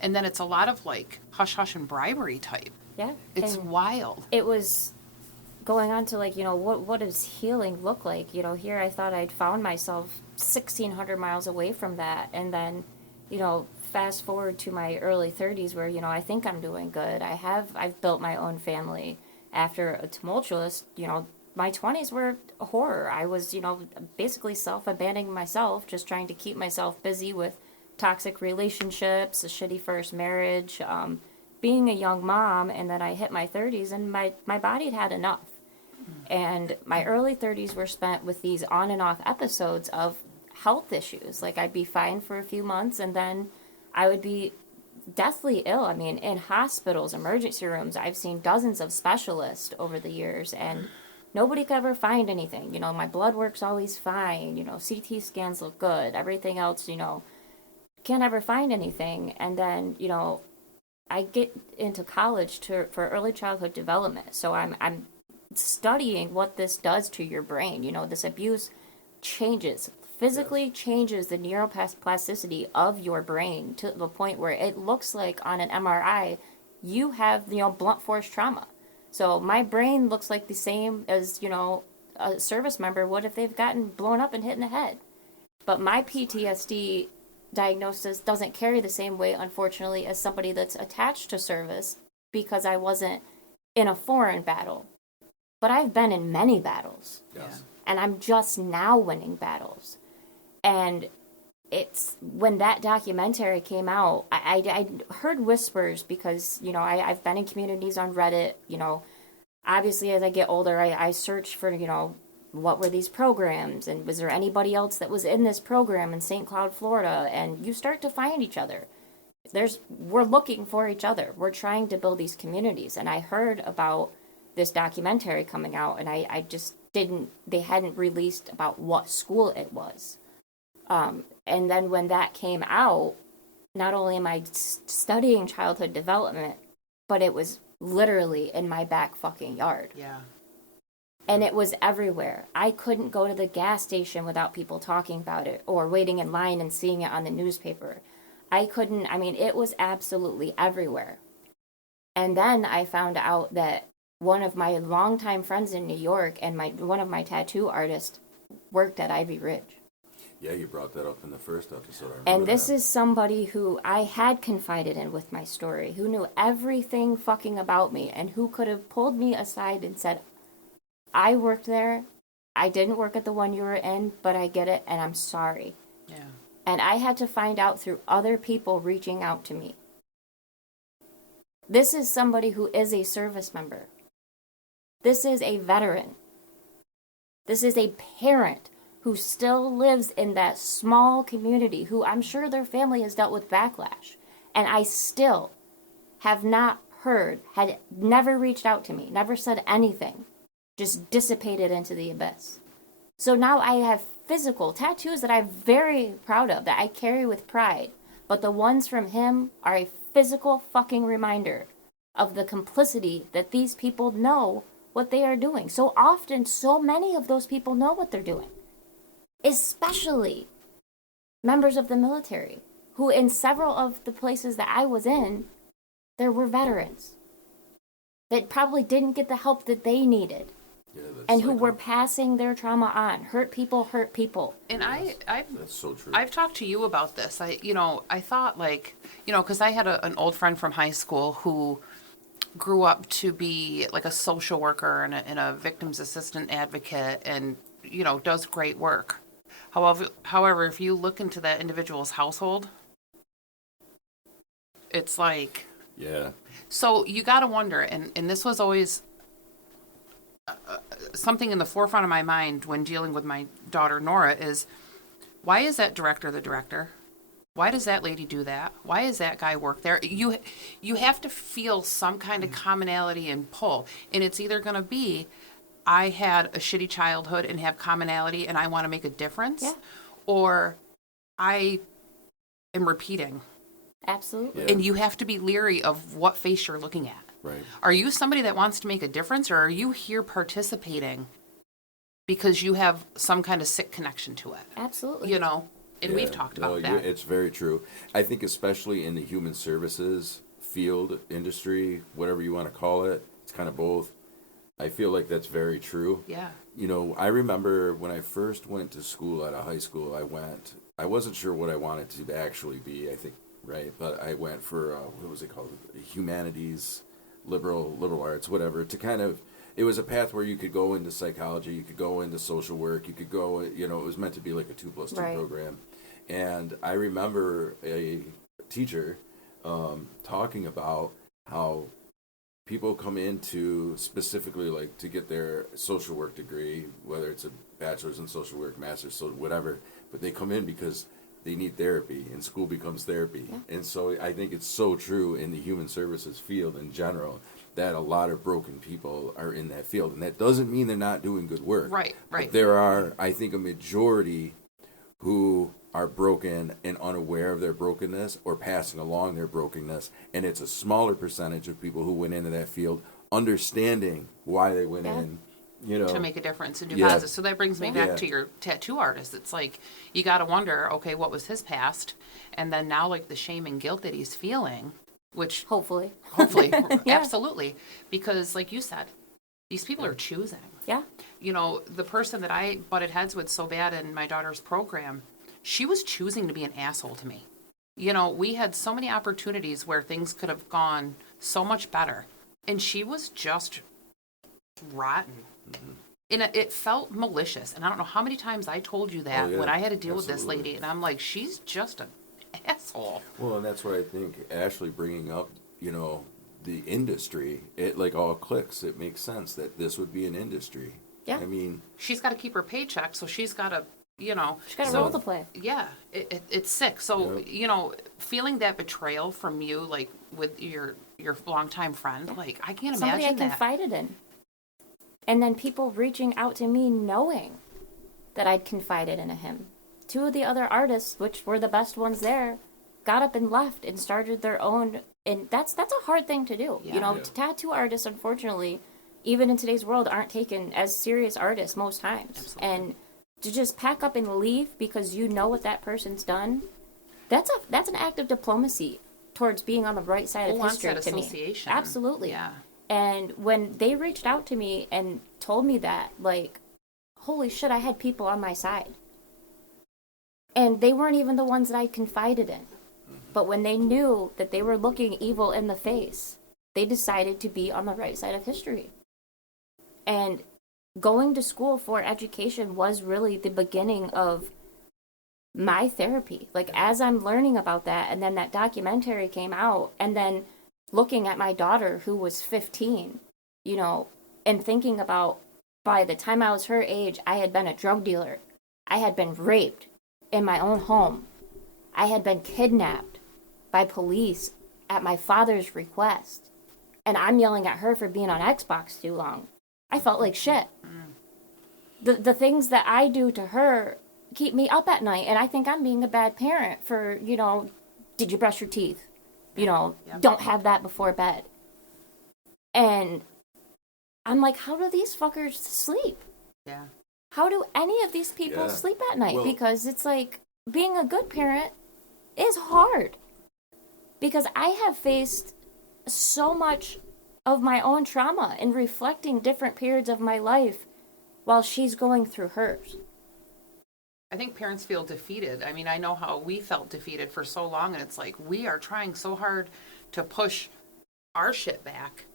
and then it's a lot of like hush hush and bribery type. Yeah. It's and wild. it was going on to like, what does healing look like? Here I thought I'd found myself 1,600 miles away from that, and then, fast forward to my early 30s where, I think I'm doing good. I've built my own family after a tumultuous, my 20s were a horror. I was, basically self-abandoning myself, just trying to keep myself busy with toxic relationships, a shitty first marriage, being a young mom, and then I hit my 30s and my body had had enough. And my early 30s were spent with these on and off episodes of health issues. Like, I'd be fine for a few months and then I would be deathly ill. I mean, in hospitals, emergency rooms, I've seen dozens of specialists over the years, and nobody could ever find anything. My blood work's always fine. CT scans look good. Everything else, can't ever find anything. And then, I get into college for early childhood development. So I'm studying what this does to your brain. This abuse physically changes the neuroplasticity of your brain to the point where it looks like on an MRI you have, blunt force trauma. So my brain looks like the same as, a service member would if they've gotten blown up and hit in the head. But my PTSD diagnosis doesn't carry the same weight, unfortunately, as somebody that's attached to service because I wasn't in a foreign battle. But I've been in many battles. Yes. And I'm just now winning battles. And it's when that documentary came out, I heard whispers because, I've been in communities on Reddit, obviously as I get older, I search for, what were these programs and was there anybody else that was in this program in St. Cloud, Florida? And you start to find each other. We're looking for each other. We're trying to build these communities. And I heard about this documentary coming out and I just they hadn't released about what school it was. And then when that came out, not only am I studying childhood development, but it was literally in my back fucking yard. Yeah. And it was everywhere. I couldn't go to the gas station without people talking about it or waiting in line and seeing it on the newspaper. It was absolutely everywhere. And then I found out that one of my longtime friends in New York and one of my tattoo artists worked at Ivy Ridge. Yeah, you brought that up in the first episode. And this is somebody who I had confided in with my story, who knew everything fucking about me, and who could have pulled me aside and said, I worked there. I didn't work at the one you were in, but I get it, and I'm sorry. Yeah. And I had to find out through other people reaching out to me. This is somebody who is a service member. This is a veteran. This is a parent who still lives in that small community, who I'm sure their family has dealt with backlash. And I still have not heard, had never reached out to me, never said anything, just dissipated into the abyss. So now I have physical tattoos that I'm very proud of, that I carry with pride. But the ones from him are a physical fucking reminder of the complicity that these people know what they are doing. So often, so many of those people know what they're doing. Especially members of the military, who in several of the places that I was in, there were veterans that probably didn't get the help that they needed. Yeah, And who were passing their trauma on. Hurt people hurt people. And that's so true. I've talked to you about this. I thought because I had an old friend from high school who grew up to be like a social worker and a victim's assistant advocate and, does great work. However, if you look into that individual's household, it's like... Yeah. So you got to wonder, and this was always something in the forefront of my mind when dealing with my daughter Nora is, why is that director the director? Why does that lady do that? Why does that guy work there? You have to feel some kind of commonality and pull, and it's either going to be, I had a shitty childhood and have commonality and I want to make a difference, Yeah. or I am repeating. Absolutely. Yeah. And you have to be leery of what face you're looking at. Right. Are you somebody that wants to make a difference, or are you here participating because you have some kind of sick connection to it? Absolutely. And Yeah. we've talked about No, that. it's very true. I think especially in the human services field, industry, whatever you want to call it, it's kind of both. I feel like that's very true. Yeah. I remember when I first went to school at a high school, I wasn't sure what I wanted to actually be, I think, right? But I went for, what was it called? Humanities, liberal arts, whatever, to kind of, it was a path where you could go into psychology, you could go into social work, you could go, it was meant to be like a 2+2 Right. program. And I remember a teacher talking about how people come into specifically like to get their social work degree, whether it's a bachelor's in social work, master's, so whatever, but they come in because they need therapy and school becomes therapy. Yeah. And so I think it's so true in the human services field in general that a lot of broken people are in that field. And that doesn't mean they're not doing good work. Right. But there are, I think, a majority who are broken and unaware of their brokenness or passing along their brokenness. And it's a smaller percentage of people who went into that field understanding why they went in, To make a difference and do Yeah. positive. So that brings me back Yeah. to your tattoo artist. It's like, you got to wonder, okay, what was his past? And then now, like, the shame and guilt that he's feeling, which Hopefully. hopefully, Yeah. absolutely, because like you said, these people are choosing. Yeah. You know, the person that I butted heads with so bad in my daughter's program, she was choosing to be an asshole to me. You know, we had so many opportunities where things could have gone so much better, and she was just rotten. And it felt malicious. And I don't know how many times I told you that Oh, yeah. when I had to deal with this Absolutely. lady, and I'm like, she's just an asshole. Well, and that's why I think Ashley bringing up, the industry, it like all clicks. It makes sense that this would be an industry. Yeah. I mean, She's got to keep her paycheck, so she's got to, you know. She's got a so- role to play. Yeah, it's sick. So, Yep. you know, feeling that betrayal from you, like with your longtime friend, like I can't Somebody I imagine that. confided in. And then people reaching out to me knowing that I'd confided in him. Two of the other artists, which were the best ones there, got up and left and started their own. And that's a hard thing to do. Yeah. You know, Yeah. tattoo artists, unfortunately, even in today's world, aren't taken as serious artists most times. Absolutely. And to just pack up and leave because you know what that person's done, that's an act of diplomacy towards being on the right side Who of wants history that to me. association? Absolutely. Yeah. And when they reached out to me and told me that, like, holy shit, I had people on my side. And they weren't even the ones that I confided in. But when they knew that they were looking evil in the face, they decided to be on the right side of history. And going to school for education was really the beginning of my therapy. Like, as I'm learning about that, and then that documentary came out, and then looking at my daughter who was 15, you know, and thinking about by the time I was her age, I had been a drug dealer. I had been raped in my own home. I had been kidnapped by police at my father's request. And I'm yelling at her for being on Xbox too long. I felt like shit. The things that I do to her keep me up at night, and I think I'm being a bad parent for, you know, did you brush your teeth? You know, Yep. don't have that before bed. And I'm like, how do these fuckers sleep? Yeah. How do any of these people Yeah. sleep at night? Well- Because it's like being a good parent is hard. Because I have faced so much of my own trauma in reflecting different periods of my life while she's going through hers. I think parents feel defeated. I mean, I know how we felt defeated for so long, and it's like we are trying so hard to push our shit back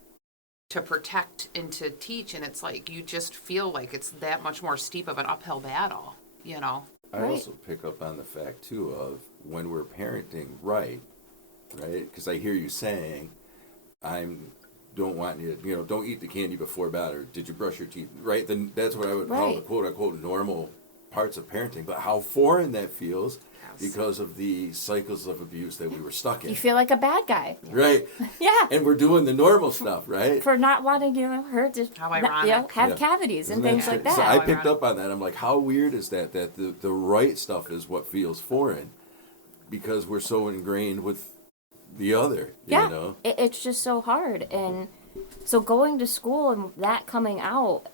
to protect and to teach, and it's like you just feel like it's that much more steep of an uphill battle, you know? I Right. also pick up on the fact too of when we're parenting right, because I hear you saying, don't want you, don't eat the candy before bed, or did you brush your teeth, right? Then that's what I would call the Right. quote unquote normal parts of parenting, but how foreign that feels Yes. because of the cycles of abuse that we were stuck in. You feel like a bad guy. Right. Yeah. And we're doing the normal stuff, right? For not wanting her to How not, ironic. have Yeah. cavities and Isn't things like shit? So that. I How picked ironic. up on that. I'm like, how weird is that the right stuff is what feels foreign because we're so ingrained with the other, Yeah, you know? it's just so hard. And so going to school and that coming out,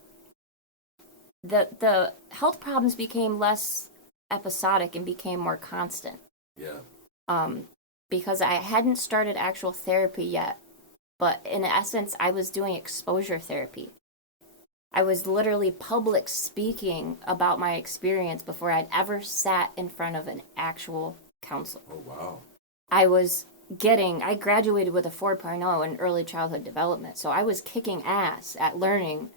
the health problems became less episodic and became more constant. Yeah. Because I hadn't started actual therapy yet, but in essence, I was doing exposure therapy. I was literally public speaking about my experience before I'd ever sat in front of an actual counselor. Oh, wow. I graduated with a 4.0 in early childhood development, so I was kicking ass at learning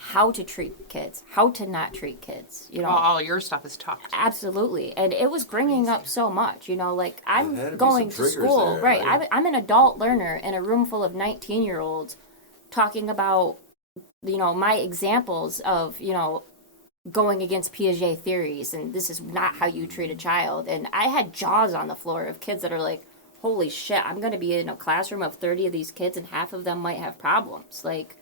how to treat kids, how to not treat kids, you know. Well, all your stuff is tucked. Absolutely. And it was bringing up so much, you know, like There had I'm to be going some to triggers school, there, right? right? I'm an adult learner in a room full of 19-year-olds talking about, you know, my examples of, you know, going against Piaget theories and this is not how you treat a child. And I had jaws on the floor of kids that are like, holy shit, I'm going to be in a classroom of 30 of these kids and half of them might have problems. Like,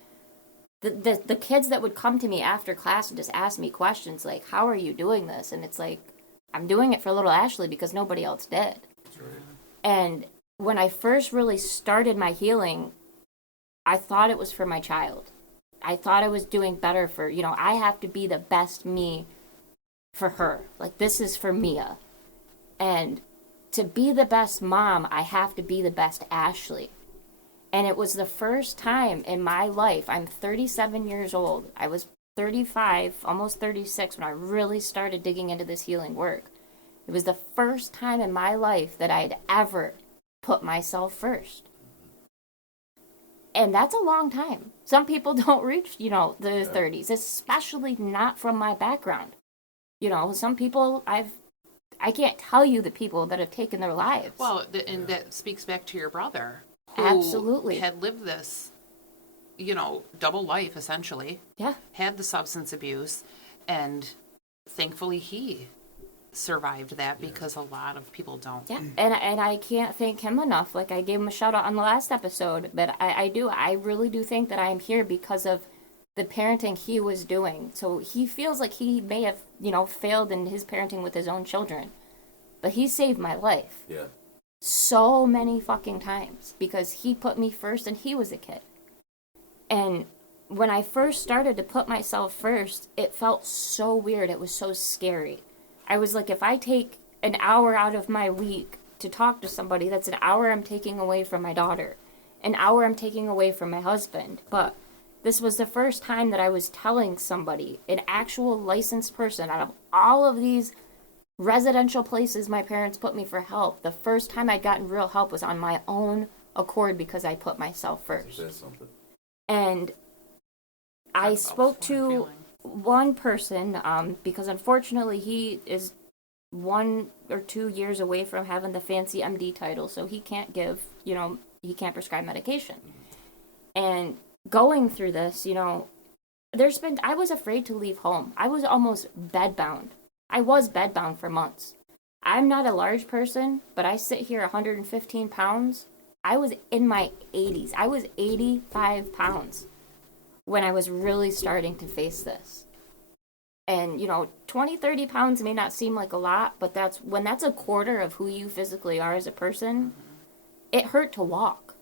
the kids that would come to me after class and just ask me questions like, how are you doing this? And it's like, I'm doing it for little Ashley because nobody else did. That's right. And when I first really started my healing, I thought it was for my child. I thought I was doing better for, you know, I have to be the best me for her. Like, this is for Mia. And to be the best mom, I have to be the best Ashley. And it was the first time in my life, I'm 37 years old. I was 35, almost 36 when I really started digging into this healing work. It was the first time in my life that I'd ever put myself first. And that's a long time. Some people don't reach, the 30s, especially not from my background. Some people I can't tell you the people that have taken their lives. Well, and that speaks back to your brother, who Absolutely had lived this, double life essentially. Yeah. Had the substance abuse, and thankfully he survived that, because a lot of people don't. Yeah, and I can't thank him enough. Like, I gave him a shout out on the last episode, but I really do think that I am here because of the parenting he was doing. So he feels like he may have, failed in his parenting with his own children, but he saved my life. Yeah. So many fucking times because he put me first and he was a kid. And when I first started to put myself first, it felt so weird. It was so scary. I was like, if I take an hour out of my week to talk to somebody, that's an hour I'm taking away from my daughter. An hour I'm taking away from my husband. But this was the first time that I was telling somebody, an actual licensed person, out of all of these residential places my parents put me for help, the first time I'd gotten real help was on my own accord because I put myself first. That's something. And I That's spoke also my to feeling. one person, because unfortunately he is 1 or 2 years away from having the fancy MD title, so he can't give, he can't prescribe medication. And going through this, I was afraid to leave home. I was almost bedbound. I was bedbound for months. I'm not a large person, but I sit here 115 pounds. I was in my 80s. I was 85 pounds when I was really starting to face this. And, 20, 30 pounds may not seem like a lot, but that's a quarter of who you physically are as a person. It hurt to walk.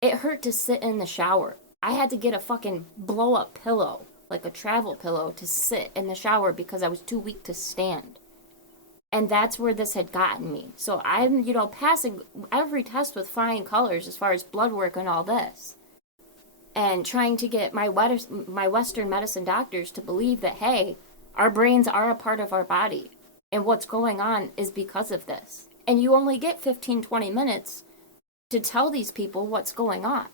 It hurt to sit in the shower. I had to get a fucking blow-up pillow, like a travel pillow, to sit in the shower because I was too weak to stand. And that's where this had gotten me. So I'm, passing every test with flying colors as far as blood work and all this. And trying to get my Western medicine doctors to believe that, hey, our brains are a part of our body. And what's going on is because of this. And you only get 15, 20 minutes to tell these people what's going on.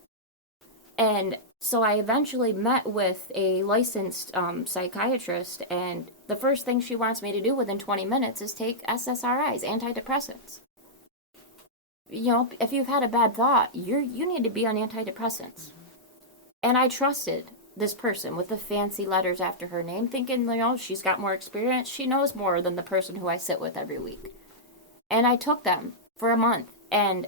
And so I eventually met with a licensed psychiatrist, and the first thing she wants me to do within 20 minutes is take SSRIs, antidepressants. If you've had a bad thought, you need to be on antidepressants. And I trusted this person with the fancy letters after her name, thinking, she's got more experience. She knows more than the person who I sit with every week. And I took them for a month, and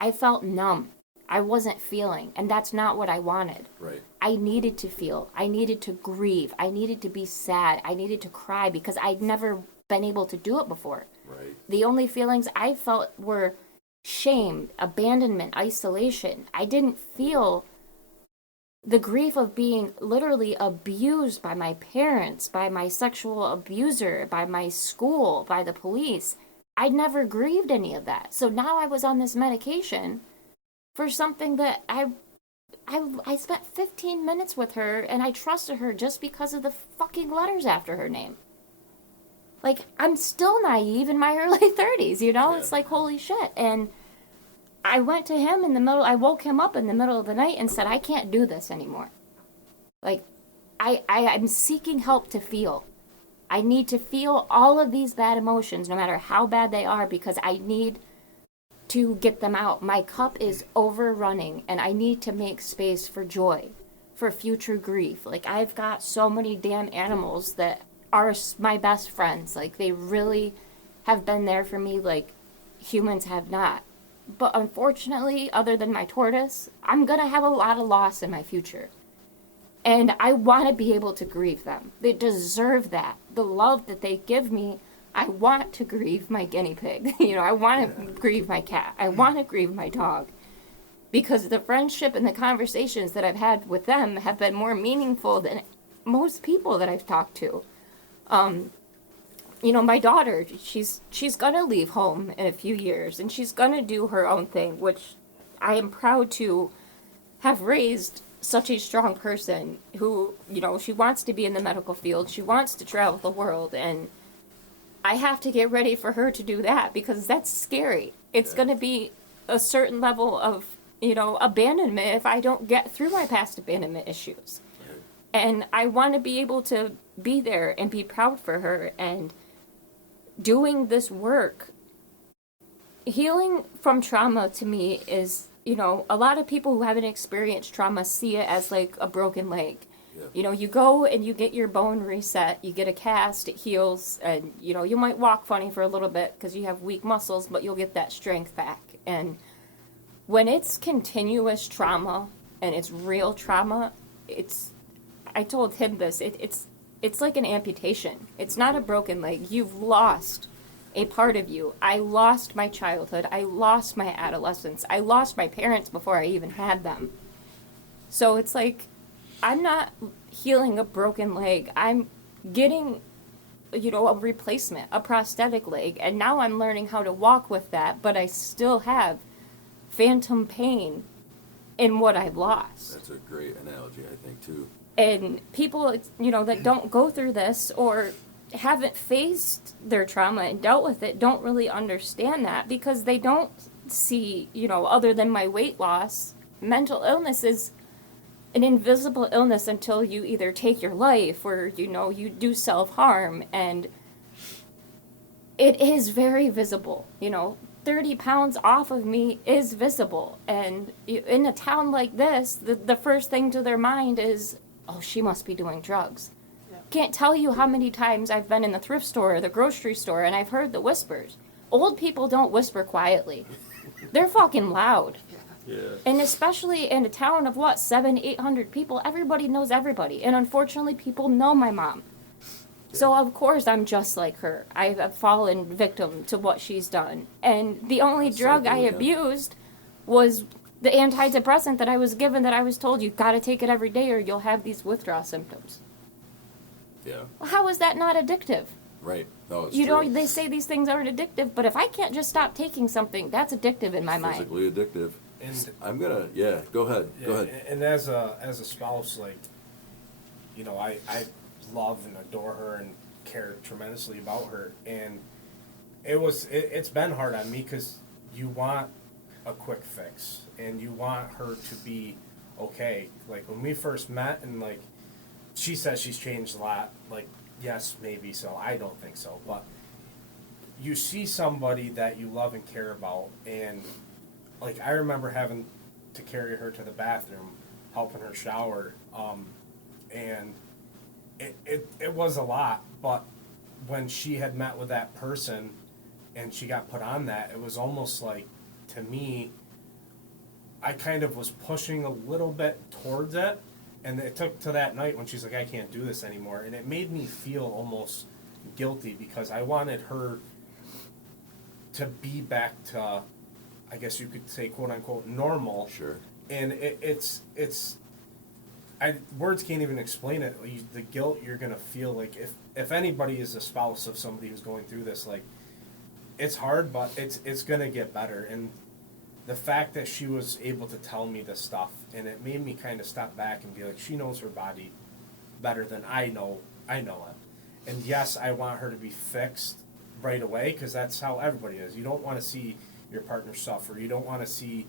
I felt numb. I wasn't feeling, and that's not what I wanted. Right. I needed to feel. I needed to grieve. I needed to be sad. I needed to cry because I'd never been able to do it before. Right. The only feelings I felt were shame, abandonment, isolation. I didn't feel the grief of being literally abused by my parents, by my sexual abuser, by my school, by the police. I'd never grieved any of that. So now I was on this medication for something that I spent 15 minutes with her, and I trusted her just because of the fucking letters after her name. Like, I'm still naive in my early 30s, Yeah. It's like, holy shit. And I went to him I woke him up in the middle of the night and said, I can't do this anymore. Like, I'm seeking help to feel. I need to feel all of these bad emotions, no matter how bad they are, because I need to get them out. My cup is overrunning, and I need to make space for joy, for future grief. Like, I've got so many damn animals that are my best friends. Like, they really have been there for me like humans have not. But unfortunately, other than my tortoise, I'm going to have a lot of loss in my future. And I want to be able to grieve them. They deserve that. The love that they give me, I want to grieve my guinea pig. I want to grieve my cat. I want to grieve my dog. Because the friendship and the conversations that I've had with them have been more meaningful than most people that I've talked to. my daughter, she's gonna leave home in a few years, and she's gonna do her own thing, which I am proud to have raised such a strong person who, she wants to be in the medical field, she wants to travel the world, and I have to get ready for her to do that because that's scary. It's going to be a certain level of, abandonment if I don't get through my past abandonment issues. And I want to be able to be there and be proud for her. And doing this work, healing from trauma to me is, a lot of people who haven't experienced trauma see it as like a broken leg. Yeah. You go and you get your bone reset, you get a cast, it heals, and, you might walk funny for a little bit because you have weak muscles, but you'll get that strength back. And when it's continuous trauma and it's real trauma, I told him this, it's like an amputation. It's not a broken leg. You've lost a part of you. I lost my childhood. I lost my adolescence. I lost my parents before I even had them. So it's like, I'm not healing a broken leg. I'm getting, a replacement, a prosthetic leg. And now I'm learning how to walk with that, but I still have phantom pain in what I've lost. That's a great analogy, I think, too. And people, that don't go through this or haven't faced their trauma and dealt with it don't really understand that because they don't see, other than my weight loss, mental illness is an invisible illness until you either take your life or, you do self-harm. And it is very visible, 30 pounds off of me is visible. And in a town like this, the first thing to their mind is, oh, she must be doing drugs. Yeah. Can't tell you how many times I've been in the thrift store or the grocery store and I've heard the whispers. Old people don't whisper quietly. They're fucking loud. Yeah. And especially in a town of 700-800 people, everybody knows everybody. And unfortunately, people know my mom. Yeah. So of course I'm just like her. I've fallen victim to what she's done. And the only drug I abused was the antidepressant that I was given, that I was told you got to take it every day or you'll have these withdrawal symptoms. Yeah. Well, how is that not addictive? Right. No, it's true. They say these things aren't addictive, but if I can't just stop taking something, that's addictive in my mind. Physically addictive. And I'm gonna, go ahead. Go ahead. And as a spouse, like, I love and adore her and care tremendously about her, and it's been hard on me because you want a quick fix and you want her to be okay. Like when we first met, and like she says she's changed a lot. Like, yes, maybe so. I don't think so, but you see somebody that you love and care about, and like I remember having to carry her to the bathroom, helping her shower, and it was a lot. But when she had met with that person and she got put on that, it was almost like, to me, I kind of was pushing a little bit towards it, and it took to that night when she's like, I can't do this anymore, and it made me feel almost guilty because I wanted her to be back to, I guess you could say, quote unquote, normal. Sure. And words can't even explain it. The guilt you're gonna feel, like if anybody is a spouse of somebody who's going through this, like, it's hard, but it's gonna get better. And the fact that she was able to tell me this stuff, and it made me kind of step back and be like, she knows her body better than I know it. And yes, I want her to be fixed right away because that's how everybody is. You don't want to see your partner suffer. You don't want to see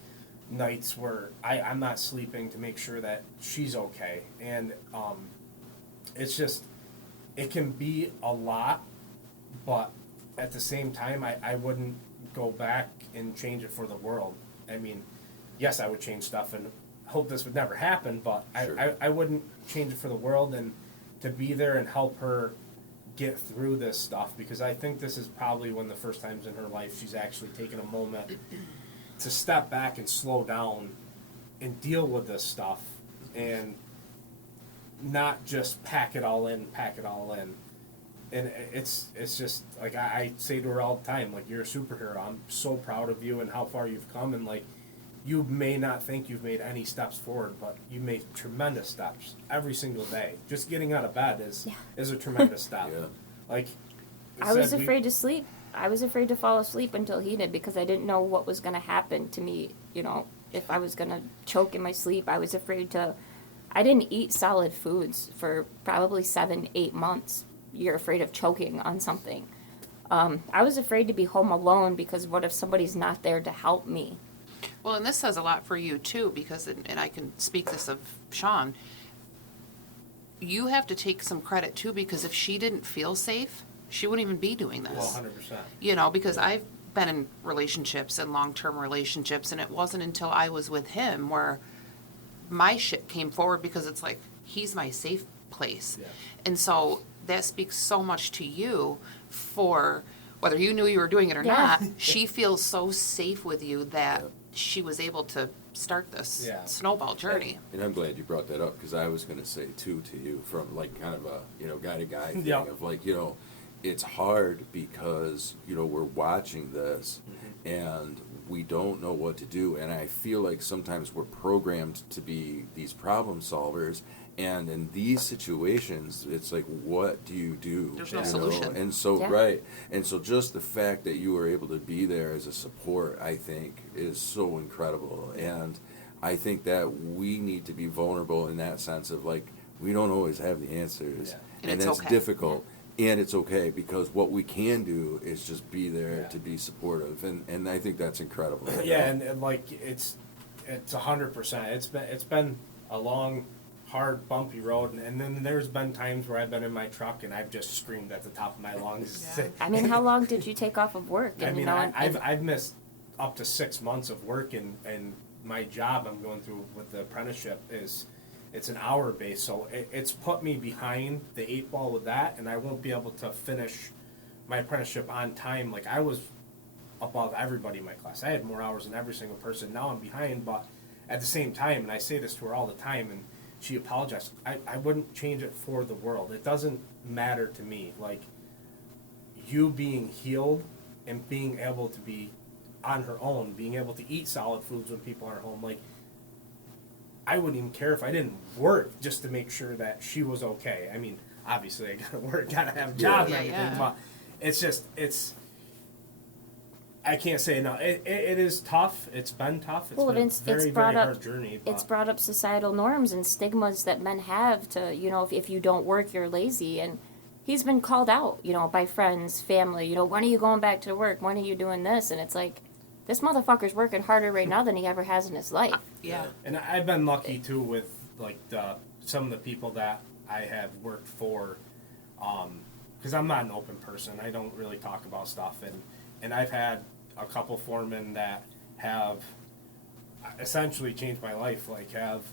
nights where I'm not sleeping to make sure that she's okay. And it's just, it can be a lot, but at the same time, I wouldn't go back and change it for the world. I mean, yes, I would change stuff and hope this would never happen, but sure. I wouldn't change it for the world, and to be there and help her get through this stuff, because I think this is probably one of the first times in her life she's actually taken a moment to step back and slow down and deal with this stuff and not just pack it all in. And it's just, like, I say to her all the time, like, you're a superhero. I'm so proud of you and how far you've come. And, like, you may not think you've made any steps forward, but you made tremendous steps every single day. Just getting out of bed is a tremendous step. Yeah. Like, I was afraid to sleep. I was afraid to fall asleep until he did because I didn't know what was going to happen to me, if I was going to choke in my sleep. I was afraid to. I didn't eat solid foods for probably 7, 8 months. You're afraid of choking on something. I was afraid to be home alone because what if somebody's not there to help me? Well, and this says a lot for you too, because, and I can speak this of Sean, you have to take some credit too, because if she didn't feel safe, she wouldn't even be doing this. Well, 100%. Because I've been in relationships and long-term relationships, and it wasn't until I was with him where my shit came forward, because it's like, he's my safe place. Yeah. And so that speaks so much to you for whether you knew you were doing it or Yeah. not. She feels so safe with you that she was able to start this snowball journey. And I'm glad you brought that up, because I was going to say too to you, from like kind of a guy to guy thing of like, it's hard because we're watching this and we don't know what to do, and I feel like sometimes we're programmed to be these problem solvers, and in these situations it's like, what do you do? There's no solution. And so Yeah. right, and so just the fact that you were able to be there as a support, I think, is so incredible. And I think that we need to be vulnerable in that sense of like, we don't always have the answers, And and it's that's okay. difficult. And it's okay, because what we can do is just be there to be supportive, and I think that's incredible. Yeah, and like it's 100%. It's been a long, hard, bumpy road, and then there's been times where I've been in my truck and I've just screamed at the top of my lungs. Yeah. I mean, how long did you take off of work? I mean, and I've missed up to 6 months of work, and my job I'm going through with the apprenticeship it's an hour base, so it's put me behind the 8 ball with that, and I won't be able to finish my apprenticeship on time. Like, I was above everybody in my class. I had more hours than every single person. Now I'm behind, but at the same time, and I say this to her all the time, and she apologized, I wouldn't change it for the world. It doesn't matter to me. Like, you being healed and being able to be on her own, being able to eat solid foods when people aren't home, like, I wouldn't even care if I didn't work just to make sure that she was okay. I mean, obviously I gotta work, gotta have a job and everything, but I can't say no. It is tough. It's been tough. It's been a very, very hard journey. But it's brought up societal norms and stigmas that men have to, if you don't work, you're lazy. And he's been called out, by friends, family, when are you going back to work? When are you doing this? And it's like, this motherfucker's working harder right now than he ever has in his life. Yeah. And I've been lucky too with like some of the people that I have worked for, because I'm not an open person. I don't really talk about stuff, and I've had a couple foremen that have essentially changed my life. Like, have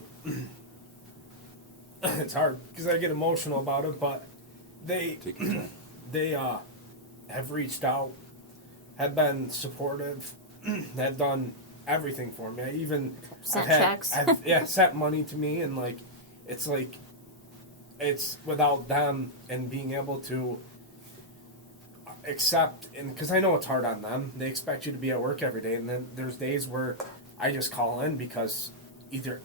it's hard because I get emotional about it, but they Take your time. they have reached out, have been supportive, have done everything for me. I even Sent I've checks. sent money to me, and like it's without them and being able to accept, and because I know it's hard on them, they expect you to be at work every day, and then there's days where I just call in because either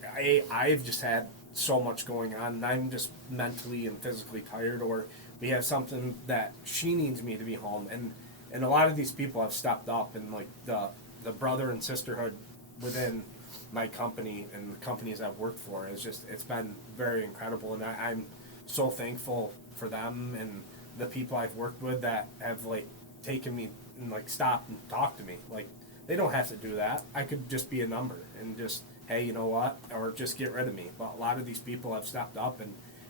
I've just had so much going on and I'm just mentally and physically tired, or we have something that she needs me to be home, and a lot of these people have stepped up, and like the brother and sisterhood within my company and the companies I've worked for it's been very incredible, and I'm so thankful for them and the people I've worked with that have like taken me and like stopped and talked to me. Like, they don't have to do that. I could just be a number and just, hey, you know what, or just get rid of me. But a lot of these people have stepped up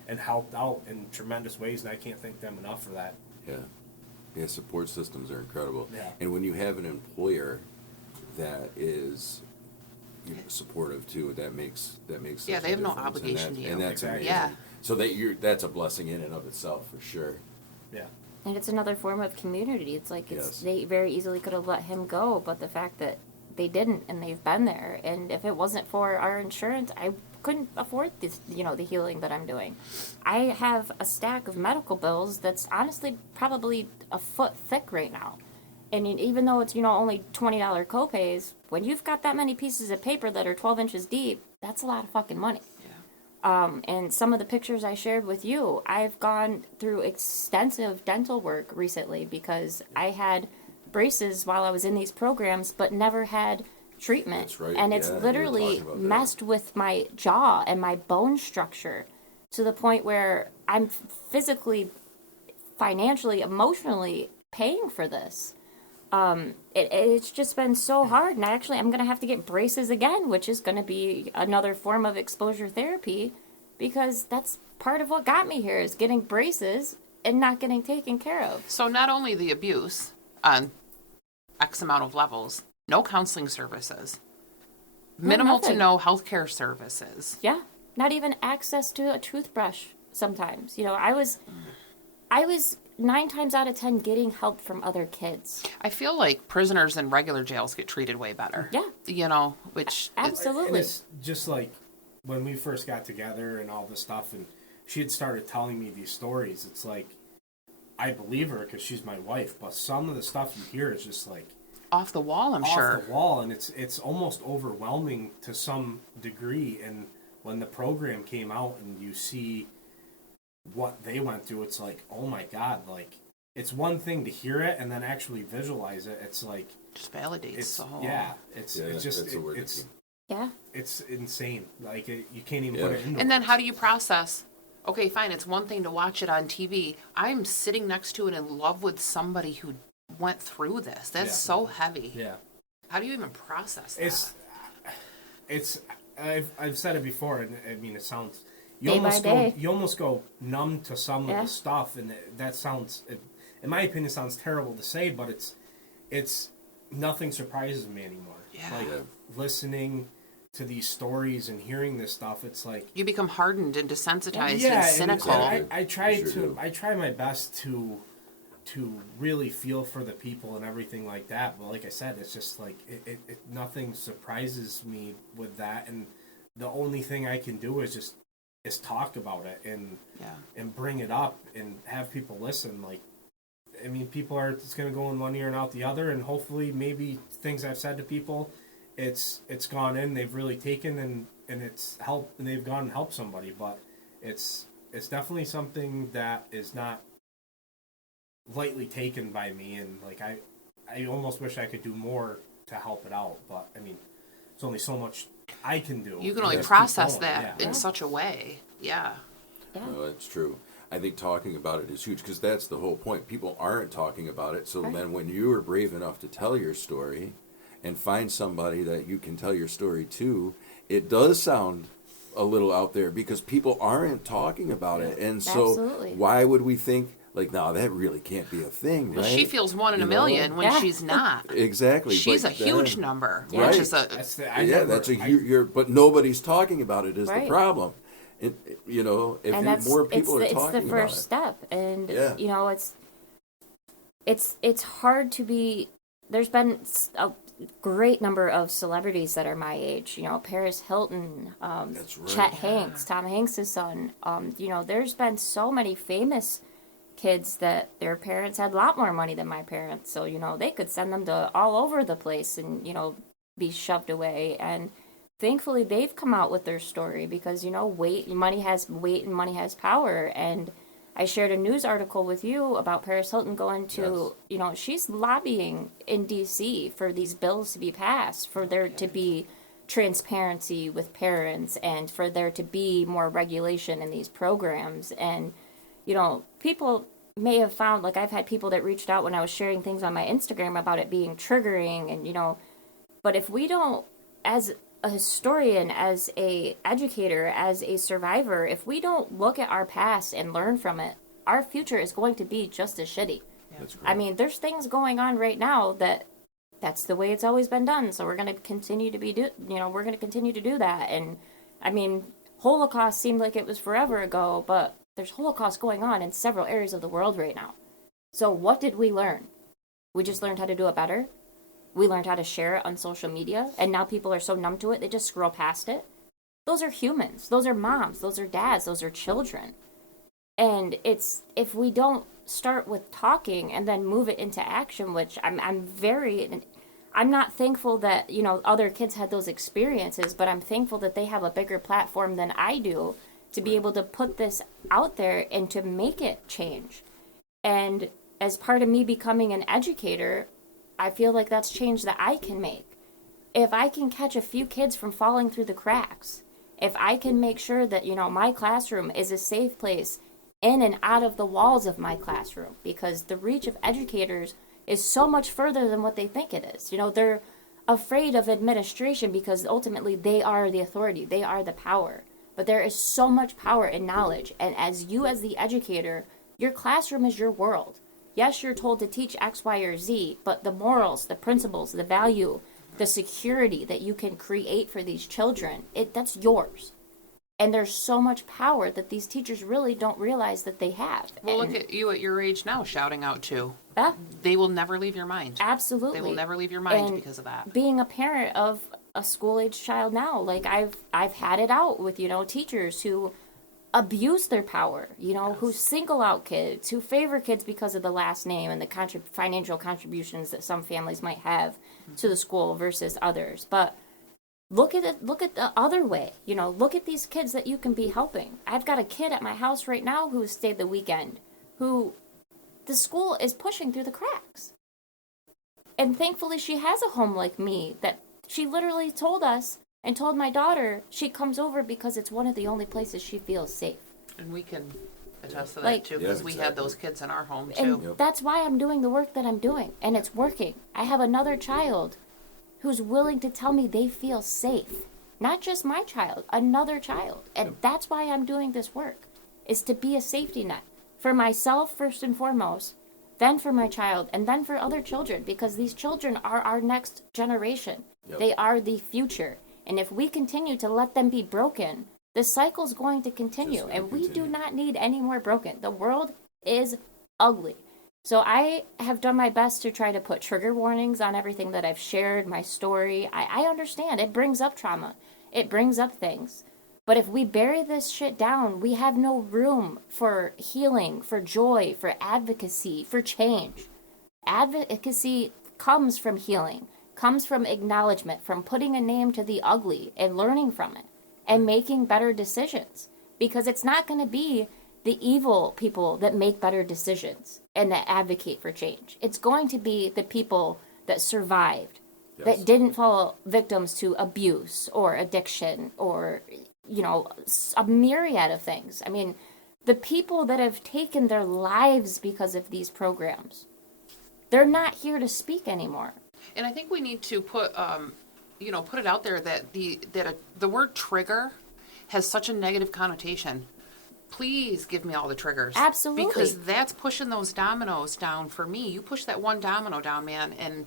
and helped out in tremendous ways, and I can't thank them enough for that. Yeah, support systems are incredible. Yeah. And when you have an employer that is supportive too, that makes such Yeah, they a have no difference. obligation to you. And that's Exactly. amazing. Yeah. So that's a blessing in and of itself, for sure. Yeah. And it's another form of community. It's like Yes. they very easily could have let him go, but the fact that they didn't, and they've been there. And if it wasn't for our insurance, I couldn't afford this, the healing that I'm doing. I have a stack of medical bills that's honestly probably a foot thick right now. And even though it's, only $20 copays, when you've got that many pieces of paper that are 12 inches deep, that's a lot of fucking money. Yeah. And some of the pictures I shared with you, I've gone through extensive dental work recently because I had braces while I was in these programs, but never had treatment. That's right, And it's yeah, you were literally talking about that. messed with my jaw and my bone structure to the point where I'm physically, financially, emotionally paying for this. It's just been so hard, and I'm going to have to get braces again, which is going to be another form of exposure therapy, because that's part of what got me here is getting braces and not getting taken care of. So not only the abuse on X amount of levels, no counseling services, minimal to nothing. no healthcare services. Yeah, not even access to a toothbrush sometimes. I was 9 times out of 10 getting help from other kids. I feel like prisoners in regular jails get treated way better. Yeah. Which Absolutely. And it's just like when we first got together and all this stuff, and she had started telling me these stories. It's like I believe her because she's my wife, but some of the stuff you hear is just like off the wall, I'm sure. Off the wall, and it's almost overwhelming to some degree. And when the program came out and you see what they went through, it's like, oh my God, like it's one thing to hear it and then actually visualize it. It's like just validates the whole. It's just that's the word that came. it's insane. Like you can't even put it into And then words. how do you process? Okay, fine. It's one thing to watch it on TV. I'm sitting next to and in love with somebody who went through this. That's so heavy. Yeah. How do you even process that? I've said it before, and I mean it sounds Day by day. you almost go numb to some of the stuff, and that sounds, in my opinion, sounds terrible to say, but it's nothing surprises me anymore. Yeah. Like listening to these stories and hearing this stuff, it's like You become hardened and desensitized yeah, and cynical. And I try You sure do. I try my best to really feel for the people and everything like that. But like I said, it's just like it nothing surprises me with that, and the only thing I can do is talk about it and bring it up and have people listen. Like, I mean, people are it's going to go in one ear and out the other, and hopefully maybe things I've said to people, it's gone in, they've really taken and it's helped, and they've gone and helped somebody. But it's definitely something that is not lightly taken by me, and like I almost wish I could do more to help it out, but I mean, it's only so much I can do. You can only Just keep process going, that yeah. in such a way. Yeah. No, that's true. I think talking about it is huge because that's the whole point. People aren't talking about it. So then when you are brave enough to tell your story and find somebody that you can tell your story to, it does sound a little out there because people aren't talking about it. And so Absolutely. why would we think, like, no, that really can't be a thing, Well, right? she feels one in a You know? million when Yeah. she's not. Exactly. She's a but huge then- number, Right. which is a That's the, but nobody's talking about it is the Right. problem. If And that's more people are it's talking the about first it. step, and Yeah. it's hard to be. There's been a great number of celebrities that are my age. Paris Hilton, That's right. Chet Hanks, Tom Hanks' son. There's been so many famous kids that their parents had a lot more money than my parents, so they could send them to all over the place and be shoved away. And thankfully they've come out with their story because money has weight and money has power. And I shared a news article with you about Paris Hilton going to she's lobbying in DC for these bills to be passed, for there to be transparency with parents, and for there to be more regulation in these programs. And people may have found, like, I've had people that reached out when I was sharing things on my Instagram about it being triggering, and but if we don't, as a historian, as a educator, as a survivor, if we don't look at our past and learn from it, our future is going to be just as shitty. That's great. I mean, there's things going on right now that's the way it's always been done, so we're going to continue to we're going to continue to do that. And I mean, Holocaust seemed like it was forever ago, but there's Holocaust going on in several areas of the world right now. So what did we learn? We just learned how to do it better. We learned how to share it on social media, and now people are so numb to it, they just scroll past it. Those are humans. Those are moms. Those are dads. Those are children. And if we don't start with talking and then move it into action, which I'm not thankful that, other kids had those experiences, but I'm thankful that they have a bigger platform than I do to be able to put this out there and to make it change. And as part of me becoming an educator, I feel like that's change that I can make. If I can catch a few kids from falling through the cracks, if I can make sure that, my classroom is a safe place in and out of the walls of my classroom, because the reach of educators is so much further than what they think it is. They're afraid of administration because ultimately they are the authority, they are the power. But there is so much power in knowledge, and as the educator, your classroom is your world. Yes, you're told to teach X, Y, or Z, but the morals, the principles, the value, the security that you can create for these children, that's yours. And there's so much power that these teachers really don't realize that they have. Well, look at you at your age now shouting out too. Yeah, They will never leave your mind. absolutely. They will never leave your mind And because of that. being a parent of a school-age child now, like I've had it out with, teachers who abuse their power, who single out kids, who favor kids because of the last name and the financial contributions that some families might have to the school versus others. But look at it, look at the other way. Look at these kids that you can be helping. I've got a kid at my house right now who stayed the weekend, who the school is pushing through the cracks. And thankfully she has a home like me that she literally told us and told my daughter she comes over because it's one of the only places she feels safe. And we can attest to that Like- too, because Yeah, we had exactly. those kids in our home And too. Yep. that's why I'm doing the work that I'm doing, and it's working. I have another child who's willing to tell me they feel safe. Not just my child, another child. And that's why I'm doing this work, is to be a safety net for myself first and foremost, then for my child, and then for other children, because these children are our next generation. Yep. They are the future. And if we continue to let them be broken, the cycle's going to continue. Just gonna And we do continue. not need any more broken. The world is ugly. So I have done my best to try to put trigger warnings on everything that I've shared, my story. I understand. It brings up trauma. It brings up things. But if we bury this shit down, we have no room for healing, for joy, for advocacy, for change. Advocacy comes from healing, comes from acknowledgement, from putting a name to the ugly and learning from it and making better decisions. Because it's not going to be the evil people that make better decisions and that advocate for change. It's going to be the people that survived, Yes. that didn't fall victims to abuse or addiction or, a myriad of things. I mean, the people that have taken their lives because of these programs, they're not here to speak anymore. And I think we need to put it out there that the word trigger has such a negative connotation. Please give me all the triggers. Absolutely. Because that's pushing those dominoes down for me. You push that one domino down, man, and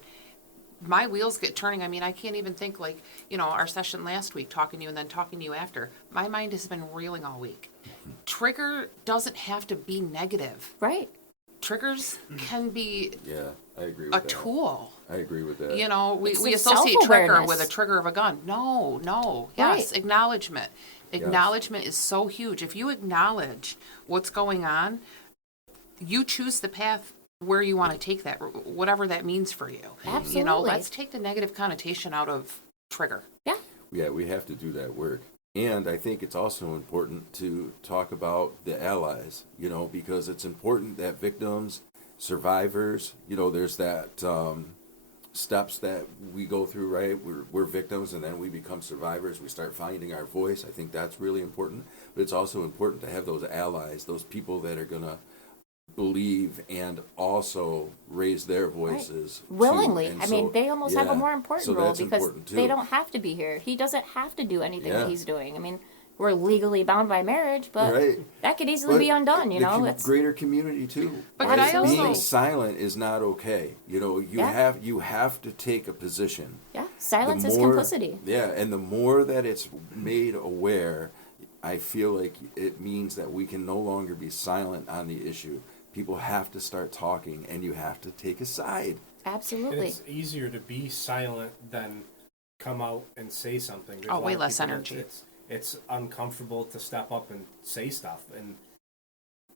my wheels get turning. I mean, I can't even think our session last week, talking to you and then talking to you after. My mind has been reeling all week. Trigger doesn't have to be negative. Right. Triggers can be Yeah, I agree with a that. tool. I agree with that. It's We the associate trigger self-awareness. with a trigger of a gun. No. Yes, Right. acknowledgement. Acknowledgement is so huge. If you acknowledge what's going on, you choose the path where you want to take that, whatever that means for you. Absolutely. Let's take the negative connotation out of trigger. Yeah. Yeah, we have to do that work. And I think it's also important to talk about the allies, because it's important that victims, survivors, there's that steps that we go through, right? We're victims and then we become survivors. We start finding our voice. I think that's really important. But it's also important to have those allies, those people that are going to believe and also raise their voices too. Willingly. And I mean, so, they almost have a yeah, more important so role that's because important, too. they don't have to be here. He doesn't have to do anything Yeah. that he's doing. I mean, we're legally bound by marriage, but Right. that could easily But be undone, the It's greater community too. But could I also- being silent is not okay. You Yeah. you have to take a position. yeah, silence The is more- complicity. Yeah, and the more that it's made aware, I feel like it means that we can no longer be silent on the issue. People have to start talking, and you have to take a side. And Absolutely. it's easier to be silent than come out and say something. There's Oh, a lot way of less people that energy. It's uncomfortable to step up and say stuff and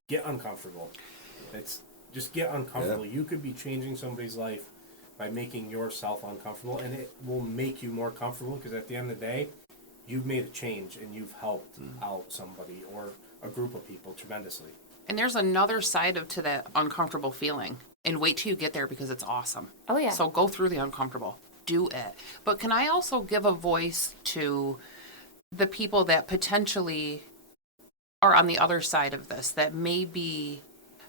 get uncomfortable. It's just get uncomfortable. Yeah. You could be changing somebody's life by making yourself uncomfortable, and it will make you more comfortable because at the end of the day, you've made a change and you've helped out somebody or a group of people tremendously. And there's another side to that uncomfortable feeling. And wait till you get there because it's awesome. Oh, yeah. So go through the uncomfortable. Do it. But can I also give a voice to the people that potentially are on the other side of this, that may be,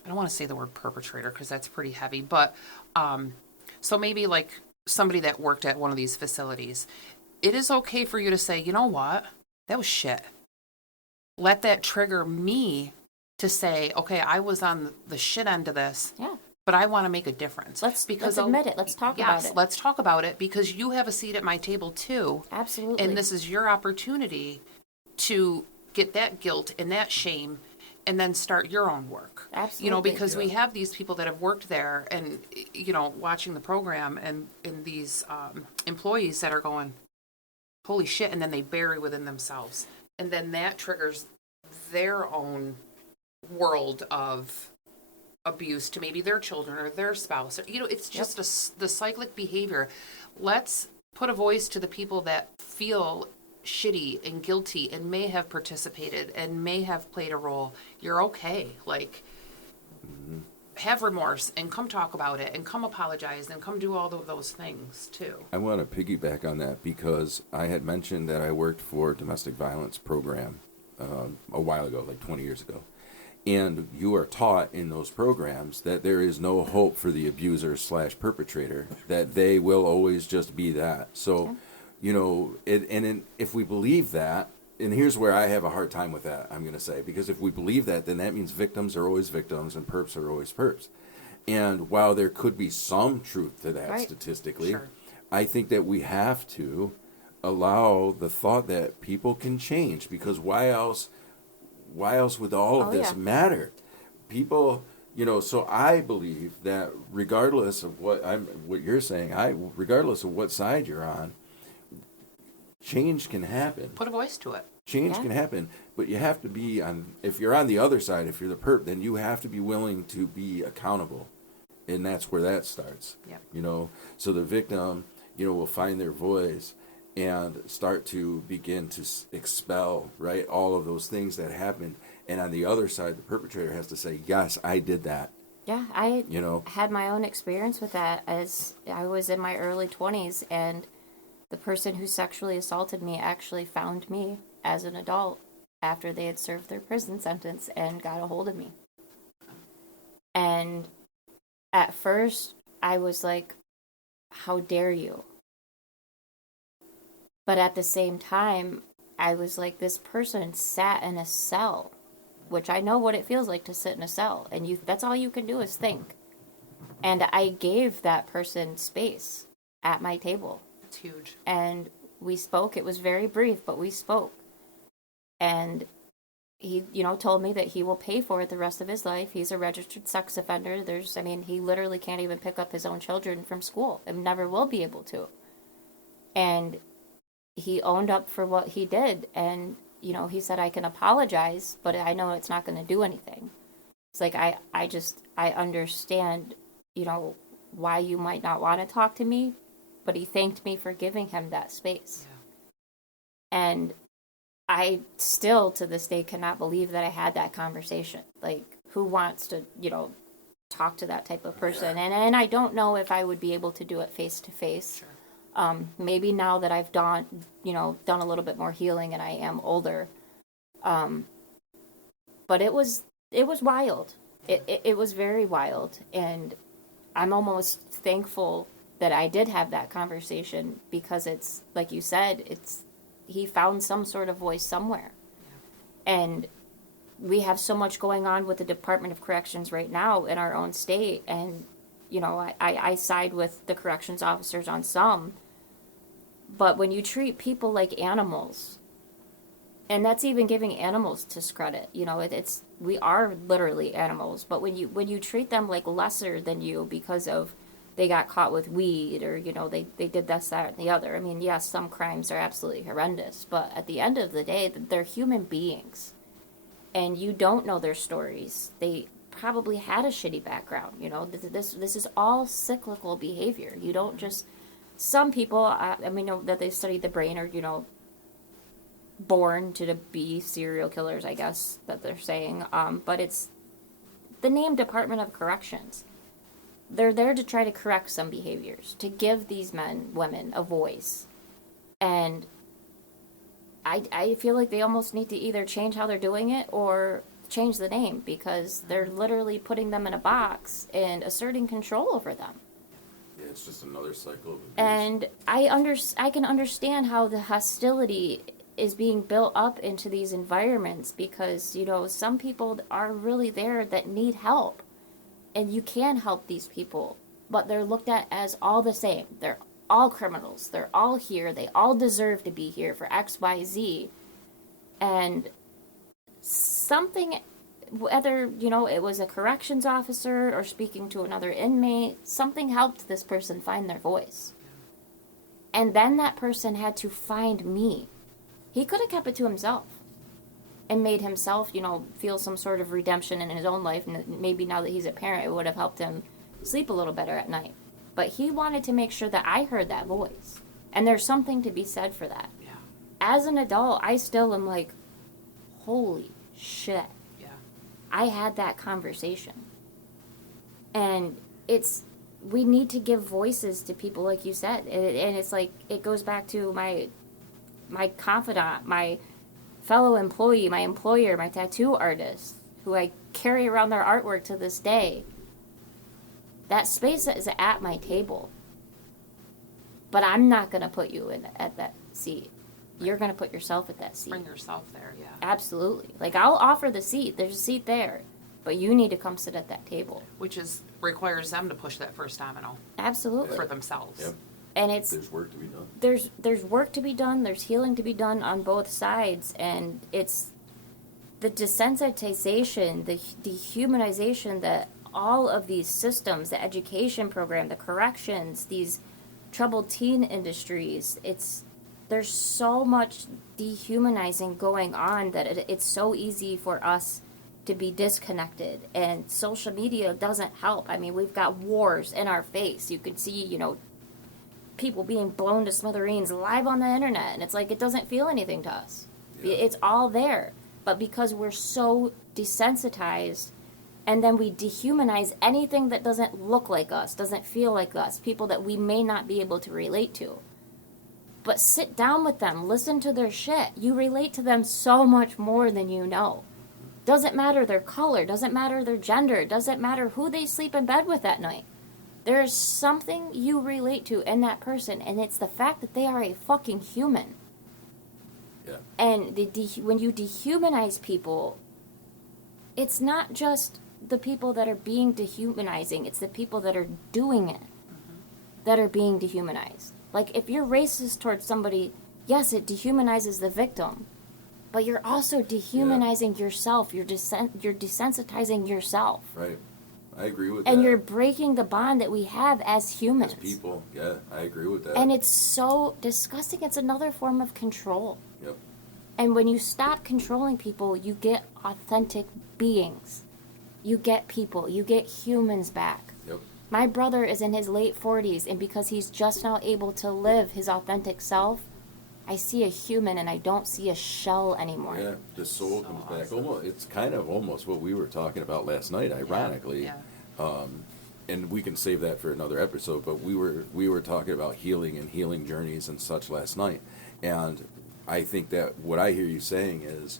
I don't want to say the word perpetrator because that's pretty heavy, but so maybe like somebody that worked at one of these facilities. It is okay for you to say, you know what? That was shit. Let that trigger me to say, okay, I was on the shit end of this. Yeah. But I want to make a difference. Let's admit it. Let's talk about it. Let's talk about it because you have a seat at my table too. Absolutely. And this is your opportunity to get that guilt and that shame and then start your own work. Absolutely. You know, because we have these people that have worked there and, you know, watching the program and these employees that are going, holy shit, and then they bury within themselves. And then that triggers their own world of abuse to maybe their children or their spouse. You know, it's just the cyclic behavior. Let's put a voice to the people that feel shitty and guilty and may have participated and may have played a role. You're okay. Like, have remorse and come talk about it and come apologize and come do all of those things too. I want to piggyback on that because I had mentioned that I worked for a domestic violence program a while ago, like 20 years ago. And you are taught in those programs that there is no hope for the abuser / perpetrator, that they will always just be that. So, you know, if we believe that, and here's where I have a hard time with that, I'm going to say, because if we believe that, then that means victims are always victims and perps are always perps. And while there could be some truth to that statistically, Sure. I think that we have to allow the thought that people can change, because why else would all of this matter? People, you know, so I believe that regardless of what you're saying, regardless of what side you're on, change can happen. Put a voice to it. Change can happen, but you have to be if you're on the other side, if you're the perp, then you have to be willing to be accountable. And that's where that starts. Yep. You know, so the victim, you know, will find their voice and start to begin to expel, right, all of those things that happened. And on the other side, the perpetrator has to say, yes, I did that. Yeah, I had my own experience with that as I was in my early 20s, and the person who sexually assaulted me actually found me as an adult after they had served their prison sentence and got a hold of me. And at first, I was like, how dare you? But at the same time, I was like, this person sat in a cell, which I know what it feels like to sit in a cell. And that's all you can do is think. And I gave that person space at my table. It's huge. And we spoke. It was very brief, but we spoke. And he, you know, told me that he will pay for it the rest of his life. He's a registered sex offender. He literally can't even pick up his own children from school and never will be able to. And he owned up for what he did. And, you know, he said, I can apologize, but I know it's not going to do anything. It's like, I understand, you know, why you might not want to talk to me, but he thanked me for giving him that space. Yeah. And I still, to this day, cannot believe that I had that conversation. Like, who wants to, you know, talk to that type of person? And I don't know if I would be able to do it face to face. Maybe now that I've done a little bit more healing and I am older. But it was wild. It was very wild. And I'm almost thankful that I did have that conversation, because it's, like you said, he found some sort of voice somewhere. Yeah. And we have so much going on with the Department of Corrections right now in our own state. And, you know, I side with the corrections officers on some. But when you treat people like animals, and that's even giving animals discredit, you know, we are literally animals. But when you treat them like lesser than you because of they got caught with weed, or, you know, they did this, that, and the other. I mean, yes, some crimes are absolutely horrendous, but at the end of the day, they're human beings. And you don't know their stories. They probably had a shitty background, you know. This is all cyclical behavior. You don't just... Some people, I mean, know that they study the brain, or, you know, born to be serial killers, I guess, that they're saying. But it's the name Department of Corrections. They're there to try to correct some behaviors, to give these men, women, a voice. And I feel like they almost need to either change how they're doing it or change the name, because they're literally putting them in a box and asserting control over them. Yeah, it's just another cycle of abuse. And I can understand how the hostility is being built up into these environments, because, you know, some people are really there that need help. And you can help these people, but they're looked at as all the same. They're all criminals. They're all here. They all deserve to be here for X, Y, Z. And something, whether, you know, it was a corrections officer or speaking to another inmate, something helped this person find their voice. And then that person had to find me. He could have kept it to himself and made himself, you know, feel some sort of redemption in his own life. And maybe now that he's a parent, it would have helped him sleep a little better at night. But he wanted to make sure that I heard that voice. And there's something to be said for that. Yeah. As an adult, I still am like, holy shit. Yeah. I had that conversation. And we need to give voices to people, like you said. And it's like, it goes back to my confidant, my fellow employee, my employer, my tattoo artist, who I carry around their artwork to this day. That space is at my table. But I'm not going to put you at that seat. You're going to put yourself at that seat. Bring yourself there, yeah. Absolutely. Like, I'll offer the seat. There's a seat there. But you need to come sit at that table. Which requires them to push that first domino. Absolutely. For themselves. Yep. And There's work to be done. There's work to be done. There's healing to be done on both sides. And it's the desensitization, the dehumanization that all of these systems, the education program, the corrections, these troubled teen industries, there's so much dehumanizing going on that it's so easy for us to be disconnected. And social media doesn't help. I mean, we've got wars in our face. You can see, you know, people being blown to smithereens live on the internet, and it's like, it doesn't feel anything to us. Yeah. It's all there. But because we're so desensitized, and then we dehumanize anything that doesn't look like us, doesn't feel like us, people that we may not be able to relate to. But sit down with them, listen to their shit. You relate to them so much more than you know. Doesn't matter their color, doesn't matter their gender, doesn't matter who they sleep in bed with at night. There is something you relate to in that person, and it's the fact that they are a fucking human. Yeah. And when you dehumanize people, it's not just the people that are being dehumanizing, it's the people that are doing it that are being dehumanized. Like, if you're racist towards somebody, yes, it dehumanizes the victim, but you're also dehumanizing yourself. You're desensitizing yourself. Right. I agree with that. And you're breaking the bond that we have as humans. As people, yeah, I agree with that. And it's so disgusting. It's another form of control. Yep. And when you stop controlling people, you get authentic beings. You get people. You get humans back. Yep. My brother is in his late 40s, and because he's just now able to live his authentic self, I see a human and I don't see a shell anymore. Yeah, the soul comes back. Awesome. Almost, it's kind of almost what we were talking about last night, ironically. Yeah. And we can save that for another episode, but we were talking about healing and healing journeys and such last night. And I think that what I hear you saying is,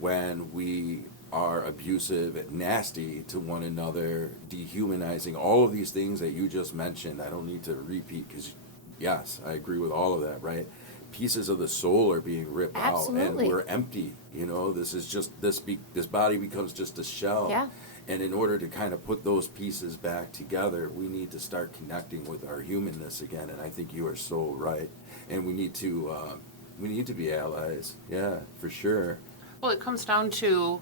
when we are abusive and nasty to one another, dehumanizing, all of these things that you just mentioned, I don't need to repeat, because yes, I agree with all of that, right? Pieces of the soul are being ripped Absolutely. out, and we're empty. You know, this is just this body becomes just a shell. Yeah. And in order to kind of put those pieces back together, we need to start connecting with our humanness again. And I think you are so right. And we need to be allies. Yeah, for sure. Well, it comes down to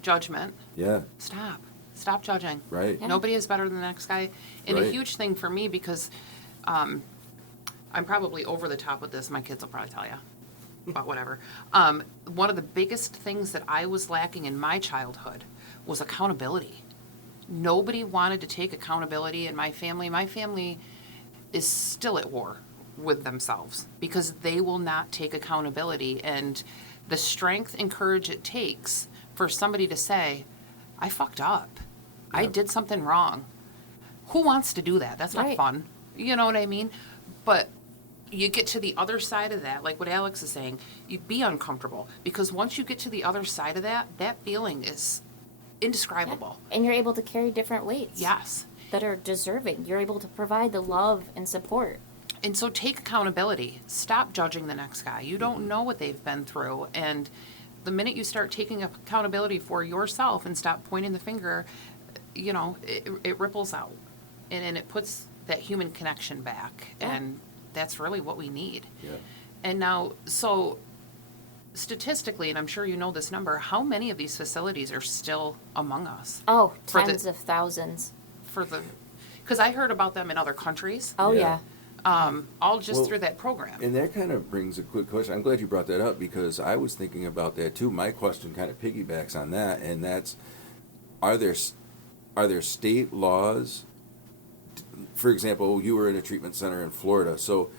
judgment. Yeah. Stop judging. Right. Yeah. Nobody is better than the next guy. And a Right. huge thing for me, because I'm probably over the top with this. My kids will probably tell you, but whatever. One of the biggest things that I was lacking in my childhood was accountability. Nobody wanted to take accountability in my family. My family is still at war. with themselves because they will not take accountability. And the strength and courage it takes for somebody to say, I fucked up. I Yep. did something wrong. Who wants to do that? That's not Right. fun. You know what I mean? But you get to the other side of that, like what Alex is saying, you be uncomfortable because once you get to the other side of that, that feeling is indescribable. And you're able to carry different weights. Yes. That are deserving. You're able to provide the love and support. And so take accountability. Stop judging the next guy. You don't know what they've been through. And the minute you start taking accountability for yourself and stop pointing the finger, you know, it ripples out. And it puts that human connection back. Yeah. And that's really what we need. Yeah. And now, so statistically, and I'm sure you know this number, how many of these facilities are still among us? Oh, For the- tens of thousands. Because I heard about them in other countries, Oh, Yeah. yeah. all just Well, through that program. And that kind of brings a quick question. I'm glad you brought that up because I was thinking about that too. My question kind of piggybacks on that, and that's: are there state laws? For example, you were in a treatment center in Florida, so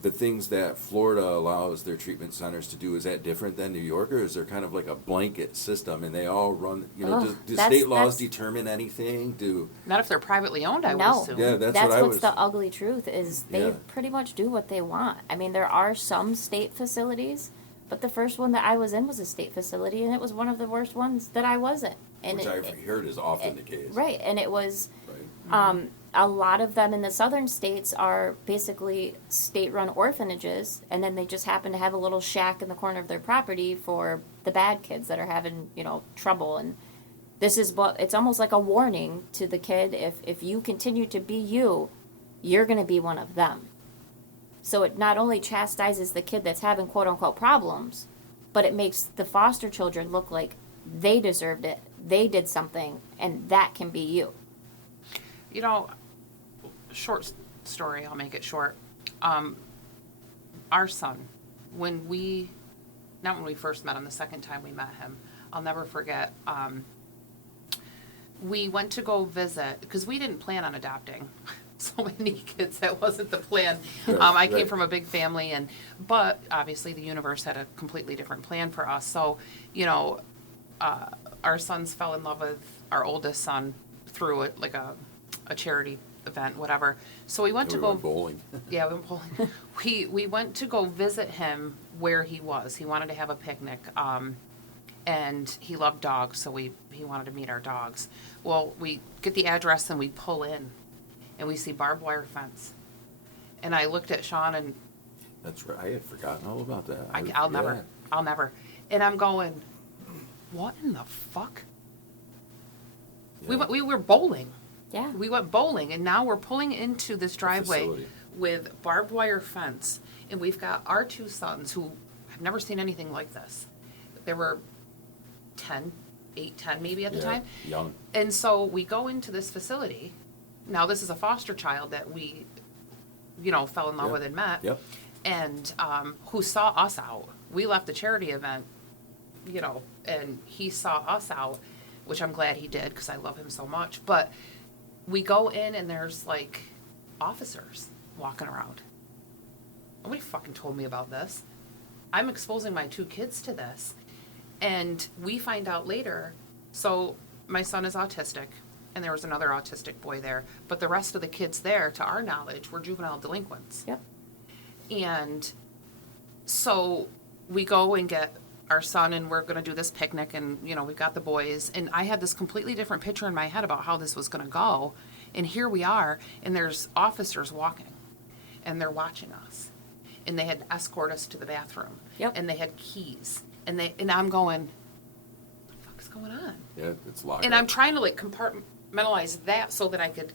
the things that Florida allows their treatment centers to do, is that different than New York, or is there kind of like a blanket system and they all run? You know, Ugh, do that's- state laws that's- determine anything? Do Not if they're privately owned, I would No. assume. Yeah, that's what I what's was- the ugly truth is they Yeah. pretty much do what they want. I mean, there are some state facilities, but the first one that I was in was a state facility, and it was one of the worst ones that I was in. And which I've heard is often the case. right, and it was Right. a lot of them in the southern states are basically state-run orphanages, and then they just happen to have a little shack in the corner of their property for the bad kids that are having, you know, trouble. And this is what it's almost like a warning to the kid: if you continue to be you, you're going to be one of them. So it not only chastises the kid that's having quote-unquote problems, but it makes the foster children look like they deserved it, they did something, and that can be you. You know, short story, I'll make it short. Our son, not when we first met him, the second time we met him, I'll never forget, we went to go visit, because we didn't plan on adopting so many kids. That wasn't the plan. Right, I came right. from a big family, but obviously the universe had a completely different plan for us. So, you know, our sons fell in love with our oldest son through it, like a charity event, whatever. So we went Yeah, to we go went bowling. Yeah, we went bowling. we went to go visit him where he was. He wanted to have a picnic, and he loved dogs, so he wanted to meet our dogs. Well, we get the address and we pull in, and we see barbed wire fence. And I looked at Sean, and That's right. I had forgotten all about that. I'll never. And I'm going, what in the fuck? Yeah. We were bowling. Yeah. We went bowling, and now we're pulling into this driveway facility. with barbed wire fence, and we've got our two sons who have never seen anything like this. They were 8, 10 maybe at the Yeah, time. young. And so we go into this facility. Now, this is a foster child that we, fell in love Yep. with and met. Yep. And who saw us out. We left the charity event, and he saw us out, which I'm glad he did because I love him so much. But we go in and there's like officers walking around. Nobody fucking told me about this. I'm exposing my 2 kids to this. And we find out later, so my son is autistic, and there was another autistic boy there, but the rest of the kids there, to our knowledge, were juvenile delinquents. Yep. And so we go and get our son, and we're going to do this picnic, and, we've got the boys. And I had this completely different picture in my head about how this was going to go. And here we are, and there's officers walking, and they're watching us. And they had to escort us to the bathroom. Yep. And they had keys. And I'm going, what the fuck is going on? Yeah, it's locked. And up. I'm trying to compartmentalize that so that I could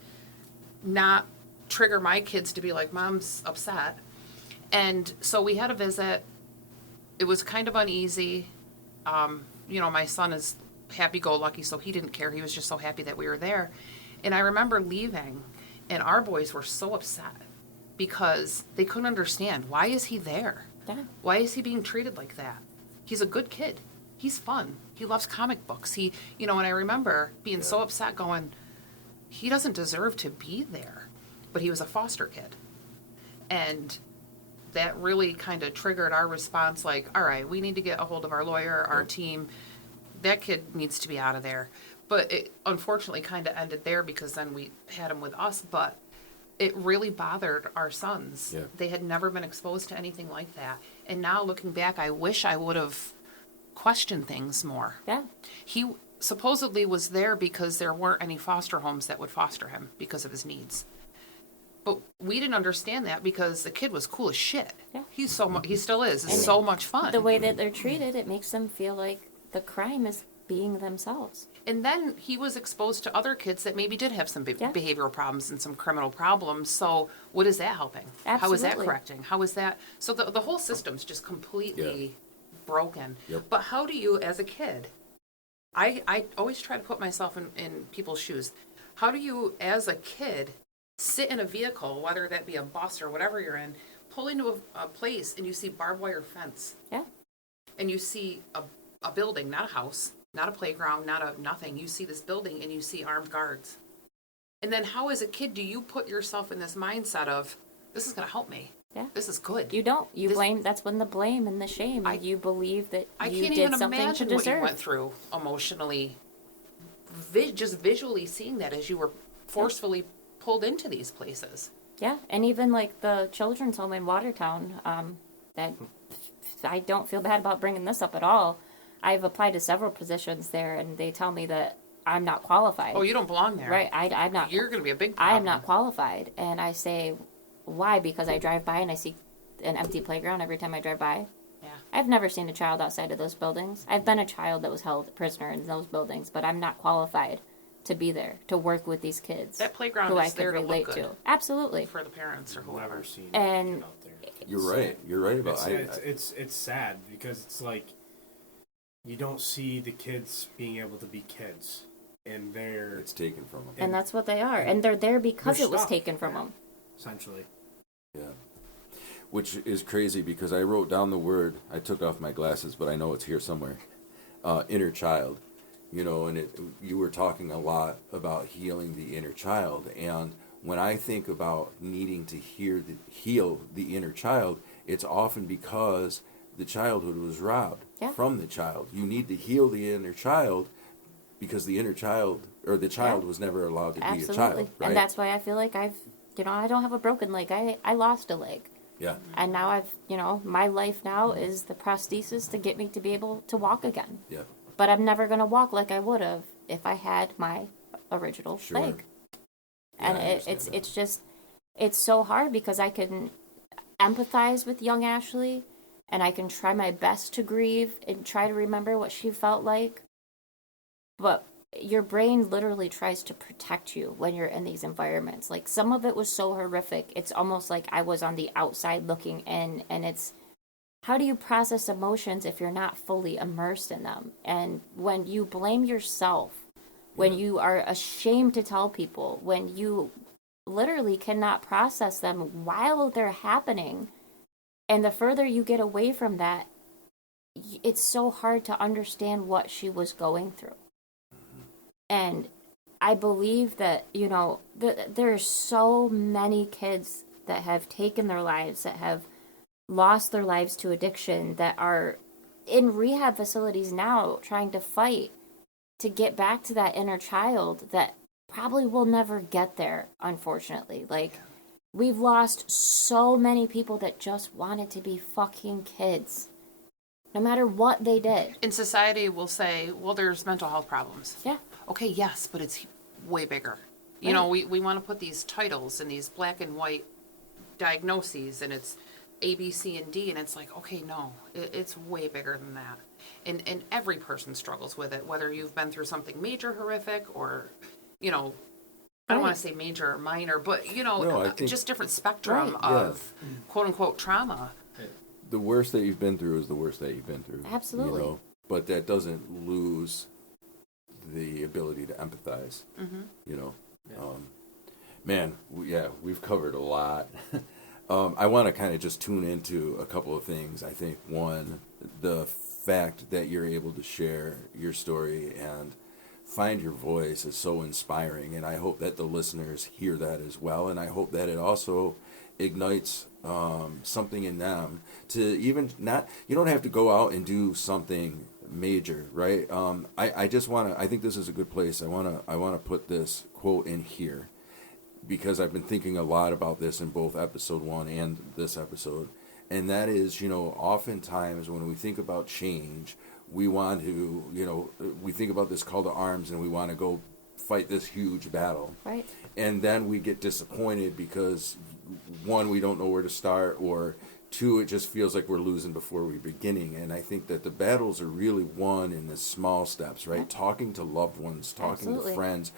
not trigger my kids to be like, Mom's upset. And so we had a visit. It was kind of uneasy. My son is happy-go-lucky, so he didn't care. He was just so happy that we were there. And I remember leaving, and our boys were so upset because they couldn't understand. Why is he there? Yeah. Why is he being treated like that? He's a good kid. He's fun. He loves comic books. And I remember being so upset going, he doesn't deserve to be there. But he was a foster kid. And that really kind of triggered our response, like, all right, we need to get a hold of our lawyer, our team. That kid needs to be out of there. But it unfortunately kind of ended there because then we had him with us. But it really bothered our sons. Yeah. They had never been exposed to anything like that. And now looking back, I wish I would have questioned things more. Yeah. He supposedly was there because there weren't any foster homes that would foster him because of his needs. But we didn't understand that because the kid was cool as shit. Yeah. He still is. It's And so much fun. The way that they're treated, it makes them feel like the crime is being themselves. And then he was exposed to other kids that maybe did have some Yeah. behavioral problems and some criminal problems. So what is that helping? How is that Absolutely. correcting? How is that? So the whole system's just completely broken. Yep. But how do you, as a kid, I always try to put myself in people's shoes. How do you, as a kid, sit in a vehicle, whether that be a bus or whatever you're in, pull into a place and you see barbed wire fence Yeah. and you see a building, not a house, not a playground, not a nothing. You see this building and you see armed guards. And then how, as a kid, do you put yourself in this mindset of, this is going to help me? Yeah. This is good. You don't. You This- blame. That's when the blame and the shame. You believe that I you can't did even something to imagine what you deserve. went through emotionally. Just visually seeing that as you were forcefully pulled into these places. Yeah, and even like the children's home in Watertown, that I don't feel bad about bringing this up at all. I've applied to several positions there, and they tell me that I'm not qualified. Oh, you don't belong there. Right, I'm not. You're going to be a big I problem. am not qualified, and I say, why? Because I drive by and I see an empty playground every time I drive by. Yeah. I've never seen a child outside of those buildings. I've been a child that was held prisoner in those buildings, but I'm not qualified to be there, to work with these kids. That playground who is I could there to look relate good. to. Absolutely. For the parents or whoever. Never seen And- it out there. You're right. You're right about It's sad because it's like you don't see the kids being able to be kids, and they're it's taken from them. And that's what they are. And they're there because They're it was stuck. taken from Yeah. them. essentially. Yeah. Which is crazy because I wrote down the word, I took off my glasses, but I know it's here somewhere, inner child. You know, and you were talking a lot about healing the inner child. And when I think about needing to heal the inner child, it's often because the childhood was robbed Yeah. from the child. You need to heal the inner child because the inner child, or the child Yeah. was never allowed to be a Absolutely. child. Right? And that's why I feel like I don't have a broken leg. I lost a leg. Yeah. And now my life now is the prosthesis to get me to be able to walk again. Yeah. But I'm never going to walk like I would have if I had my original Sure. leg. Yeah, And I understand that. it's so hard because I can empathize with young Ashley and I can try my best to grieve and try to remember what she felt like. But your brain literally tries to protect you when you're in these environments. Like, some of it was so horrific, it's almost like I was on the outside looking in, and it's, how do you process emotions if you're not fully immersed in them? And when you blame yourself, when you are ashamed to tell people, when you literally cannot process them while they're happening, and the further you get away from that, it's so hard to understand what she was going through. And I believe that, there's so many kids that have taken their lives, that have lost their lives to addiction, that are in rehab facilities now trying to fight to get back to that inner child that probably will never get there, unfortunately. Like, we've lost so many people that just wanted to be fucking kids, no matter what they did. In society, we'll say, well, there's mental health problems. Yeah. Okay, yes, but it's way bigger. You know, we want to put these titles and these black and white diagnoses, and it's A, B, C, and D, and it's like, okay, no, it's way bigger than that. And every person struggles with it, whether you've been through something major horrific or, I don't want Right. to say major or minor, but, No, I think- just different spectrum Right. of quote-unquote trauma. The worst that you've been through is the worst that you've been through. Absolutely. But that doesn't lose the ability to empathize. Man, we've covered a lot. I want to kind of just tune into a couple of things. I think, one, the fact that you're able to share your story and find your voice is so inspiring, and I hope that the listeners hear that as well, and I hope that it also ignites something in them to even not, you don't have to go out and do something major, right? I just want to, I think this is a good place. I want to put this quote in here because I've been thinking a lot about this in both episode 1 and this episode. And that is, oftentimes when we think about change, we want to, we think about this call to arms and we want to go fight this huge battle. Right. And then we get disappointed because, one, we don't know where to start, or two, it just feels like we're losing before we're beginning. And I think that the battles are really won in the small steps, right? Yeah. Talking to loved ones, talking Absolutely. to friends,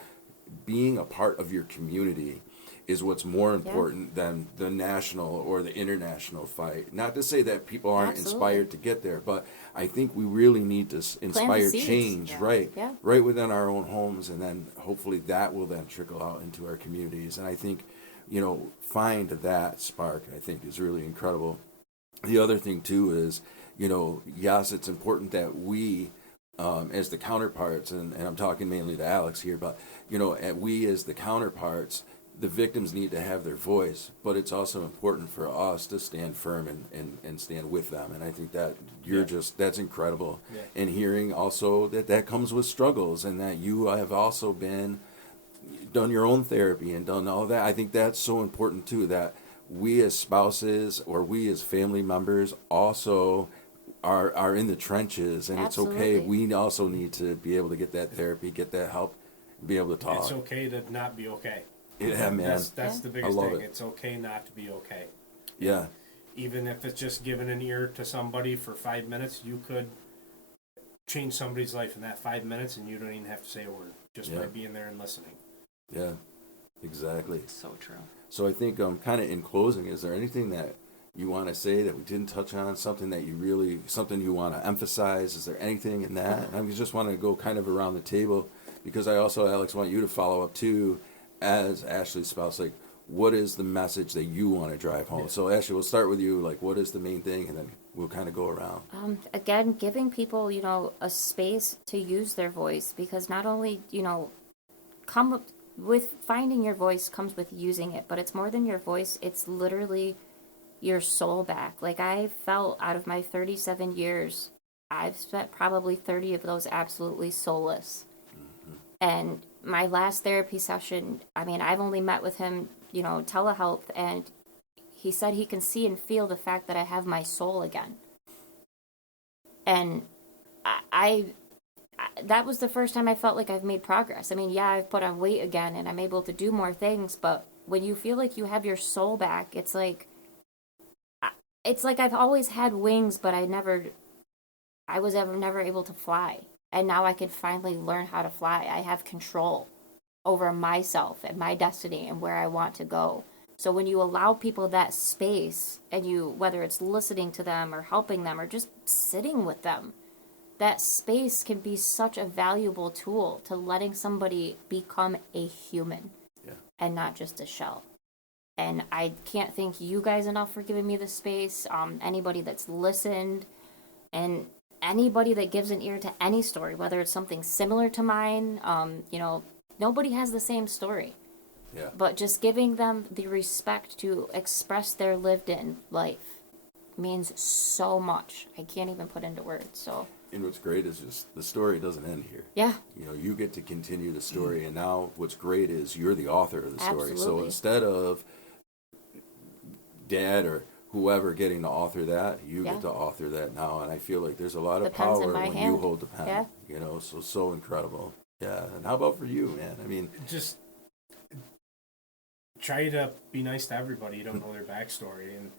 being a part of your community is what's more important than the national or the international fight. Not to say that people aren't Absolutely. inspired to get there, but I think we really need to inspire seeds. change, Yeah. right? Yeah. Right within our own homes, and then hopefully that will then trickle out into our communities. And I think, find that spark, I think, is really incredible. The other thing too is, yes, it's important that we, as the counterparts, and I'm talking mainly to Alex here, but we as the counterparts, the victims need to have their voice, but it's also important for us to stand firm and stand with them. And I think that that's incredible. Yeah. And hearing also that comes with struggles, and that you have also done your own therapy and done all that. I think that's so important too, that we as spouses or we as family members also are in the trenches, and Absolutely. it's okay. We also need to be able to get that therapy, get that help, be able to talk. It's okay to not be okay. Yeah, man. That's the biggest I love thing. it. It's okay not to be okay. Yeah. Even if it's just giving an ear to somebody for 5 minutes, you could change somebody's life in that 5 minutes, and you don't even have to say a word just by Yeah. being there and listening. Yeah, exactly. So true. So I think kind of in closing, is there anything that you want to say that we didn't touch on, something that something you want to emphasize? Is there anything in that? I just want to go kind of around the table, because I also, Alex, want you to follow up too, as Ashley's spouse, like, what is the message that you want to drive home? Yeah. So Ashley, we'll start with you, like, what is the main thing, and then we'll kind of go around. Again, giving people, a space to use their voice, because not only, come with finding your voice comes with using it, but it's more than your voice. It's literally your soul back. Like, I felt out of my 37 years, I've spent probably 30 of those absolutely soulless. And my last therapy session, I've only met with him, telehealth, and he said he can see and feel the fact that I have my soul again. And I that was the first time I felt like I've made progress. I've put on weight again and I'm able to do more things, but when you feel like you have your soul back, it's like I've always had wings, but I was never able to fly. And now I can finally learn how to fly. I have control over myself and my destiny and where I want to go. So when you allow people that space, and whether it's listening to them or helping them or just sitting with them, that space can be such a valuable tool to letting somebody become a human and not just a shell. And I can't thank you guys enough for giving me the space. Anybody that's listened, and anybody that gives an ear to any story, whether it's something similar to mine, nobody has the same story. Yeah. But just giving them the respect to express their lived-in life means so much. I can't even put into words. So. And what's great is just the story doesn't end here. Yeah. You get to continue the story, and now what's great is you're the author of the story. So Absolutely. instead of Dad or whoever getting to author that, you Yeah. get to author that now, and I feel like there's a lot The of pen's in power my when you hand. hold the pen. Yeah. So incredible. Yeah. And how about for you, man? Just try to be nice to everybody. You don't know their backstory, and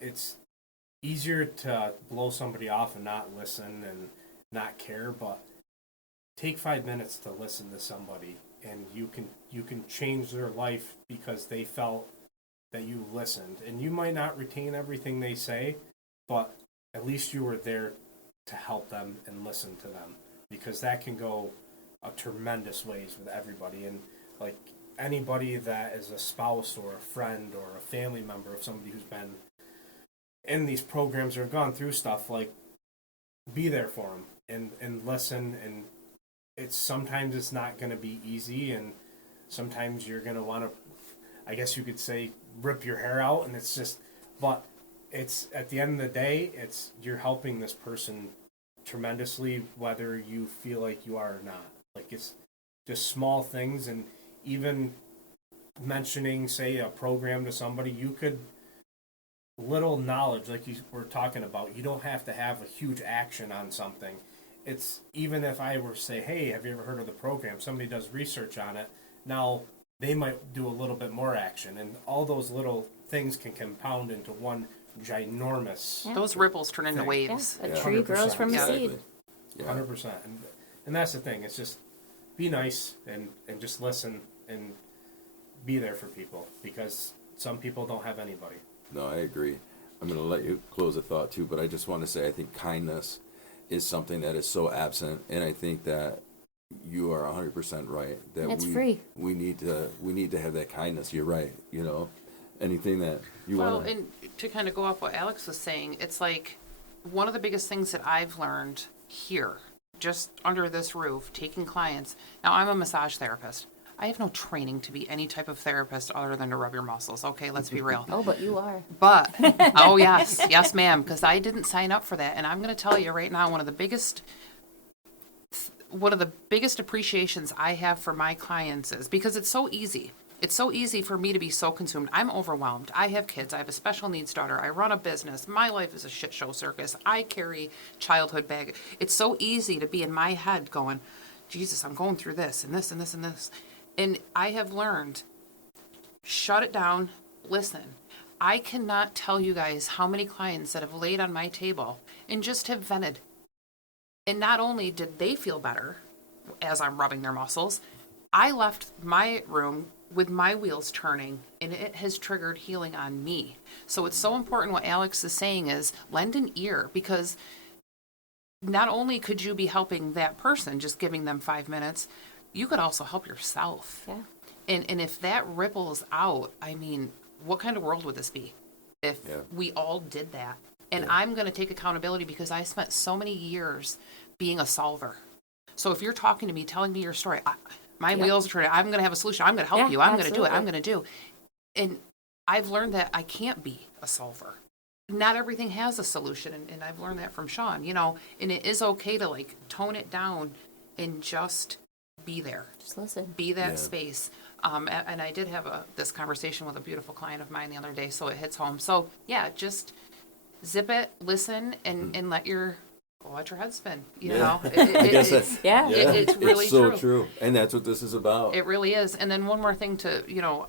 it's easier to blow somebody off and not listen and not care, but take 5 minutes to listen to somebody, and you can change their life because they felt that you listened. And you might not retain everything they say, but at least you were there to help them and listen to them, because that can go a tremendous ways with everybody. And like anybody that is a spouse or a friend or a family member of somebody who's been in these programs or have gone through stuff, like, be there for them and listen. And sometimes it's not going to be easy, and sometimes you're going to want to, I guess you could say, rip your hair out, and it's just, but it's at the end of the day, it's you're helping this person tremendously, whether you feel like you are or not. Like it's just small things, and even mentioning, say, a program to somebody, you could little knowledge, like you were talking about. You don't have to have a huge action on something. It's even if I were to say, hey, have you ever heard of the program? Somebody does research on it. Now they might do a little bit more action, and all those little things can compound into one ginormous. Yeah. Those ripples turn into Thing. waves. A tree grows from a Exactly. seed. Yeah. 100%. And that's the thing. It's just be nice and just listen and be there for people, because some people don't have anybody. No, I agree. I'm going to let you close a thought too, but I just want to say I think kindness is something that is so absent, and I think that you are 100% right. That It's free. We need to have that kindness. You're right. You know, anything that you Well, want. and to kind of go off what Alex was saying, it's like one of the biggest things that I've learned here, just under this roof, taking clients. Now, I'm a massage therapist. I have no training to be any type of therapist other than to rub your muscles. Okay, let's be real. Oh, but you are. But, oh yes, ma'am, because I didn't sign up for that. And I'm going to tell you right now, one of the biggest appreciations I have for my clients is because it's so easy. It's so easy for me to be so consumed. I'm overwhelmed. I have kids. I have a special needs daughter. I run a business. My life is a shit show circus. I carry childhood bag. It's so easy to be in my head going, Jesus, I'm going through this and this and this and this. And I have learned, shut it down, listen. I cannot tell you guys how many clients that have laid on my table and just have vented. And not only did they feel better as I'm rubbing their muscles, I left my room with my wheels turning, and it has triggered healing on me. So it's so important what Alex is saying is lend an ear, because not only could you be helping that person, just giving them 5 minutes, you could also help yourself. Yeah. And if that ripples out, I mean, what kind of world would this be if we all did that? And I'm going to take accountability because I spent so many years being a solver. So if you're talking to me, telling me your story, my wheels are turning, I'm going to have a solution. I'm going to help you. I'm going to do it. I'm going to do. And I've learned that I can't be a solver. Not everything has a solution. And I've learned that from Sean, you know, and it is okay to like tone it down and just be there. Just listen. Be that space. And I did have this conversation with a beautiful client of mine the other day, so it hits home. So yeah, just zip it, listen, and let your head spin. You know, I guess it's it's really so true, and that's what this is about. It really is. And then one more thing to, you know,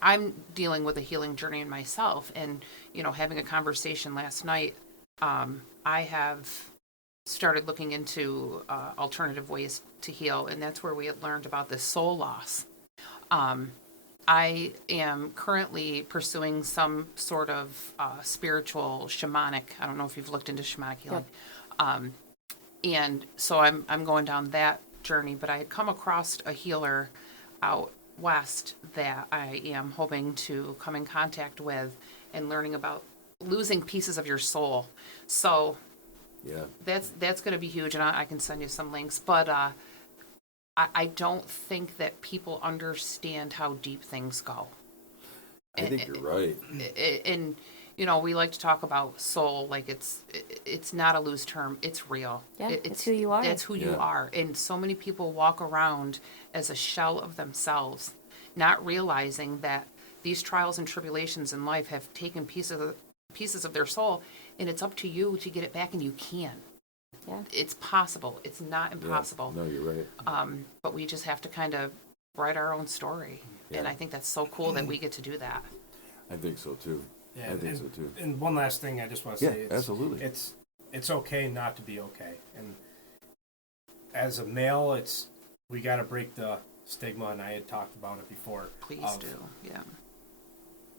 I'm dealing with a healing journey in myself, and you know, having a conversation last night, I have started looking into alternative ways to heal, and that's where we had learned about this soul loss. I am currently pursuing some sort of spiritual shamanic. I don't know if you've looked into shamanic healing. Yep. And so I'm going down that journey, but I had come across a healer out west that I am hoping to come in contact with and learning about losing pieces of your soul. So that's going to be huge, and I can send you some links, but I don't think that people understand how deep things go. I think you're right. And you know, we like to talk about soul like it's not a loose term. It's real. Yeah, it's who you are. That's who you are. And so many people walk around as a shell of themselves, not realizing that these trials and tribulations in life have taken pieces of their soul, and it's up to you to get it back, and you can. Yeah. It's possible. It's not impossible. No, you're right. But we just have to kind of write our own story. Yeah. And I think that's so cool that we get to do that. I think so too. Yeah, I think so too. And one last thing I just want to say. Absolutely. It's okay not to be okay. And as a male, we got to break the stigma, and I had talked about it before. Please do. Yeah.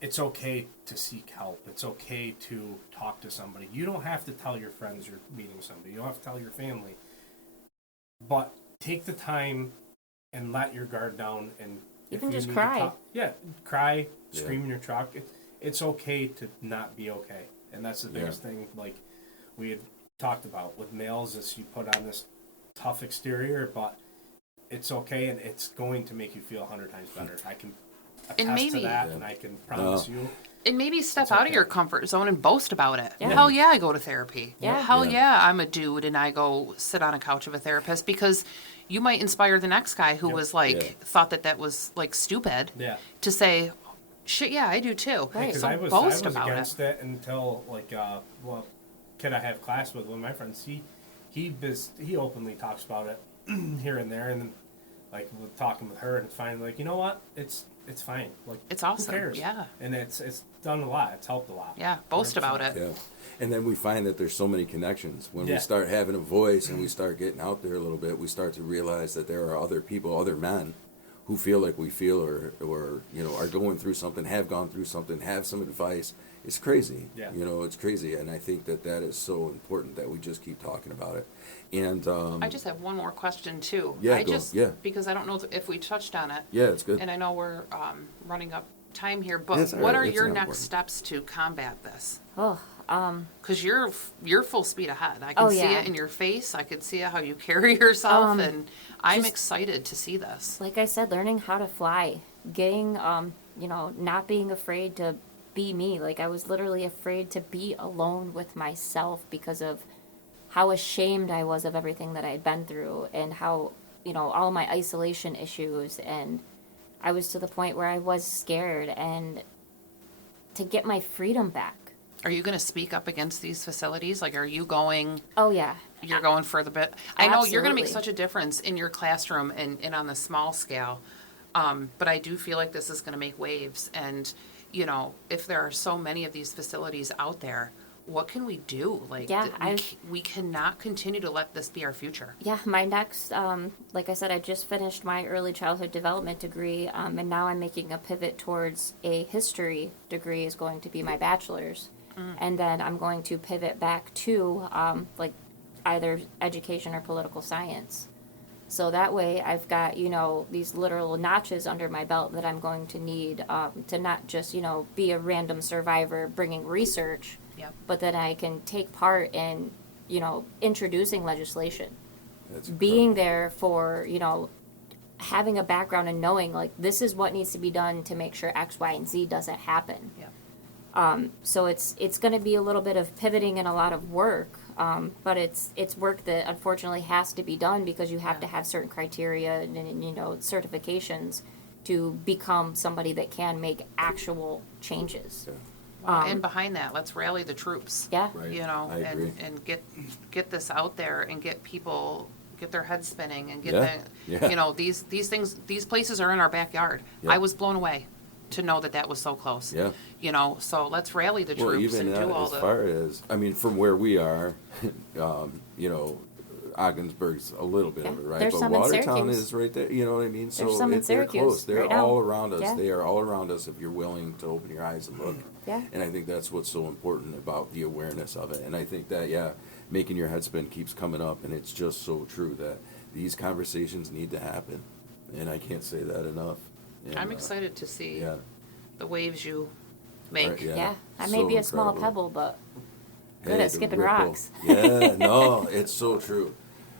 It's okay to seek help. It's okay to talk to somebody. You don't have to tell your friends you're meeting somebody. You don't have to tell your family. But take the time and let your guard down. And you if can you just need cry. to talk, cry, scream in your truck. It's okay to not be okay. And that's the biggest thing, like we had talked about with males, is you put on this tough exterior, but it's okay, and it's going to make you feel 100 times better. I can And attest to maybe- that, Yeah. and I can promise you. And maybe step It's out of okay. your comfort zone and boast about it. Yeah. Hell yeah, I go to therapy. Yeah. Hell Yeah. yeah, I'm a dude and I go sit on a couch of a therapist, because you might inspire the next guy who Yep. was like, Yeah. thought that was like stupid, Yeah. to say, shit, yeah, I do too. Right. Because So I was boast about against it until kid I have class with, one of my friends, he openly talks about it here and there, and then like with talking with her, and finally like, you know what, it's fine, like It's awesome, who cares? yeah. And it's done a lot, it's helped a lot. Yeah, boast about 100%. it. Yeah. And then we find that there's so many connections. When we Yeah. start having a voice and we start getting out there a little bit, we start to realize that there are other people, other men, who feel like we feel, or are going through something, have gone through something, have some advice. It's crazy. Yeah. It's crazy. And I think that is so important that we just keep talking about it. And I just have one more question too. Yeah, go. Yeah. Because I don't know if we touched on it. yeah, it's good. And I know we're running up time here, but That's all what right. are It's your not next important. steps to combat this? Oh, Because you're full speed ahead. I can Oh, see yeah. it in your face. I can see how you carry yourself, and I'm just- excited to see this. like I said, learning how to fly, getting, not being afraid to be me. Like, I was literally afraid to be alone with myself because of how ashamed I was of everything that I'd been through, and how, all my isolation issues. And I was to the point where I was scared, and to get my freedom back. Are you going to speak up against these facilities? Like, are you going? Oh, yeah. You're going for the bit. I know you're going to make Absolutely. such a difference in your classroom and on the small scale. But I do feel like this is going to make waves. And, if there are so many of these facilities out there, what can we do? Like, Yeah, we cannot continue to let this be our future. Yeah, my next, like I said, I just finished my early childhood development degree, and now I'm making a pivot towards a history degree is going to be my bachelor's. And then I'm going to pivot back to, either education or political science. So that way I've got, these literal notches under my belt that I'm going to need to not just, be a random survivor bringing research, Yep. but that I can take part in, introducing legislation. That's Being there for, having a background and knowing, like, this is what needs to be done to make sure X, Y, and Z doesn't happen. Yep. So it's going to be a little bit of pivoting and a lot of work, but it's work that unfortunately has to be done because you have to have certain criteria and certifications to become somebody that can make actual changes. Yeah. Well, and behind that, let's rally the troops. Yeah. Right. I agree. And get this out there and get people get their heads spinning and get Yeah. Yeah. these things, these places are in our backyard. Yeah. I was blown away to know that was so close. Yeah. So let's rally the Well, troops even and do all as the. far as, from where we are, Ogdensburg's a little bit of it, Yeah. right? There's But some in Watertown Syracuse. is right there. You know what I mean? So some in they're Syracuse close. They're right now. all around us. Yeah. They are all around us if you're willing to open your eyes and look. Yeah. And I think that's what's so important about the awareness of it. And I think that, making your head spin keeps coming up, and it's just so true that these conversations need to happen. And I can't say that enough. And, I'm excited to see Yeah. the waves you make. Right, Yeah. I So may be a small incredible. pebble, but good Hey, at the skipping ripple. rocks. Yeah, no, it's so true.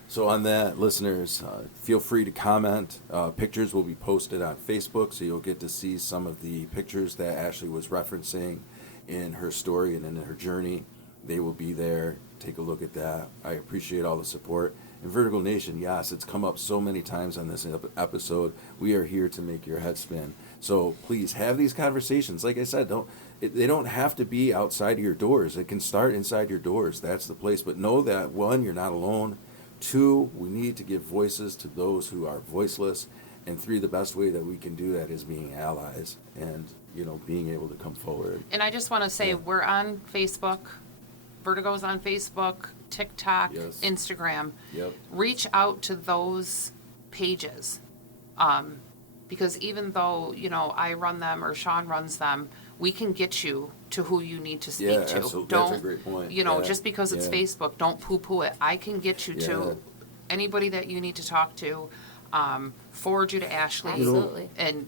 So on that, listeners, feel free to comment. Pictures will be posted on Facebook, so you'll get to see some of the pictures that Ashley was referencing in her story and in her journey. They will be there. Take a look at that. I appreciate all the support. And Vertical Nation, yes, it's come up so many times on this episode. We are here to make your head spin. So please have these conversations. Like I said, they don't have to be outside of your doors. It can start inside your doors. That's the place. But know that, one, you're not alone. Two, we need to give voices to those who are voiceless. And three, the best way that we can do that is being allies and, being able to come forward. And I just want to say, Yeah. we're on Facebook. Vertigo's on Facebook, TikTok, Yes. Instagram. Yep. Reach out to those pages. Because even though, I run them or Sean runs them, we can get you to who you need to speak Yeah, to. absolutely. That's a great point. Yeah. Just because it's Yeah. Facebook, don't poo-poo it. I can get you Yeah. to anybody that you need to talk to, forward you to Ashley. Absolutely. And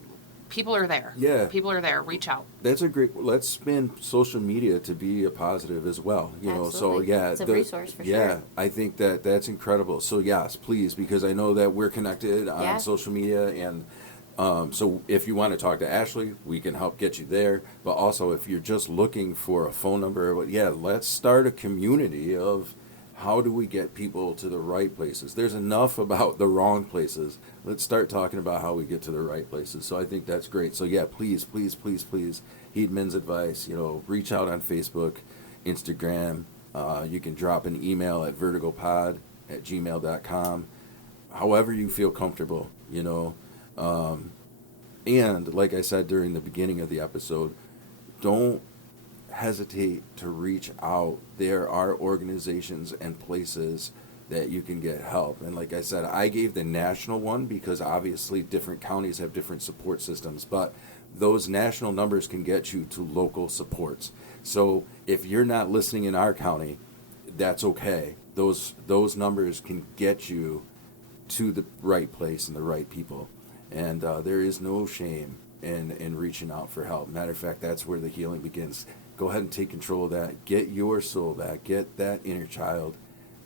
people are there. Yeah. People are there. Reach out. That's a great. Let's spin social media to be a positive as well. So Absolutely. yeah, It's a resource for yeah, sure. I think that's incredible. So yes, please, because I know that we're connected on Yeah. social media, and So if you want to talk to Ashley, we can help get you there. But also, if you're just looking for a phone number, yeah, let's start a community of how do we get people to the right places. There's enough about the wrong places. Let's start talking about how we get to the right places. So I think that's great. So yeah, please, please, please, please heed Min's advice. Reach out on Facebook, Instagram. You can drop an email at vertigopod@gmail.com. However you feel comfortable, and like I said during the beginning of the episode, don't hesitate to reach out. There are organizations and places that you can get help. And like I said, I gave the national one because obviously different counties have different support systems, but those national numbers can get you to local supports. So if you're not listening in our county, that's okay. Those numbers can get you to the right place and the right people. And there is no shame in reaching out for help. Matter of fact, that's where the healing begins. Go ahead and take control of that. Get your soul back. Get that inner child,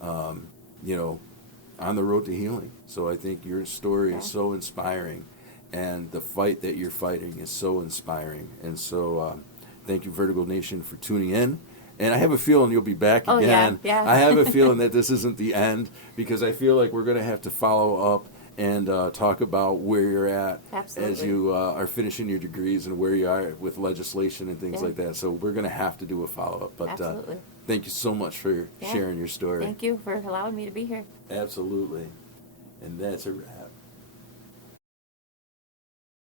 on the road to healing. So I think your story is so inspiring, and the fight that you're fighting is so inspiring. And so thank you, Vertigo Nation, for tuning in. And I have a feeling you'll be back again. Yeah. I have a feeling that this isn't the end, because I feel like we're going to have to follow up and talk about where you're at as you are finishing your degrees and where you are with legislation and things like that. So we're going to have to do a follow-up. But thank you so much for sharing your story. Thank you for allowing me to be here. Absolutely. And that's a wrap.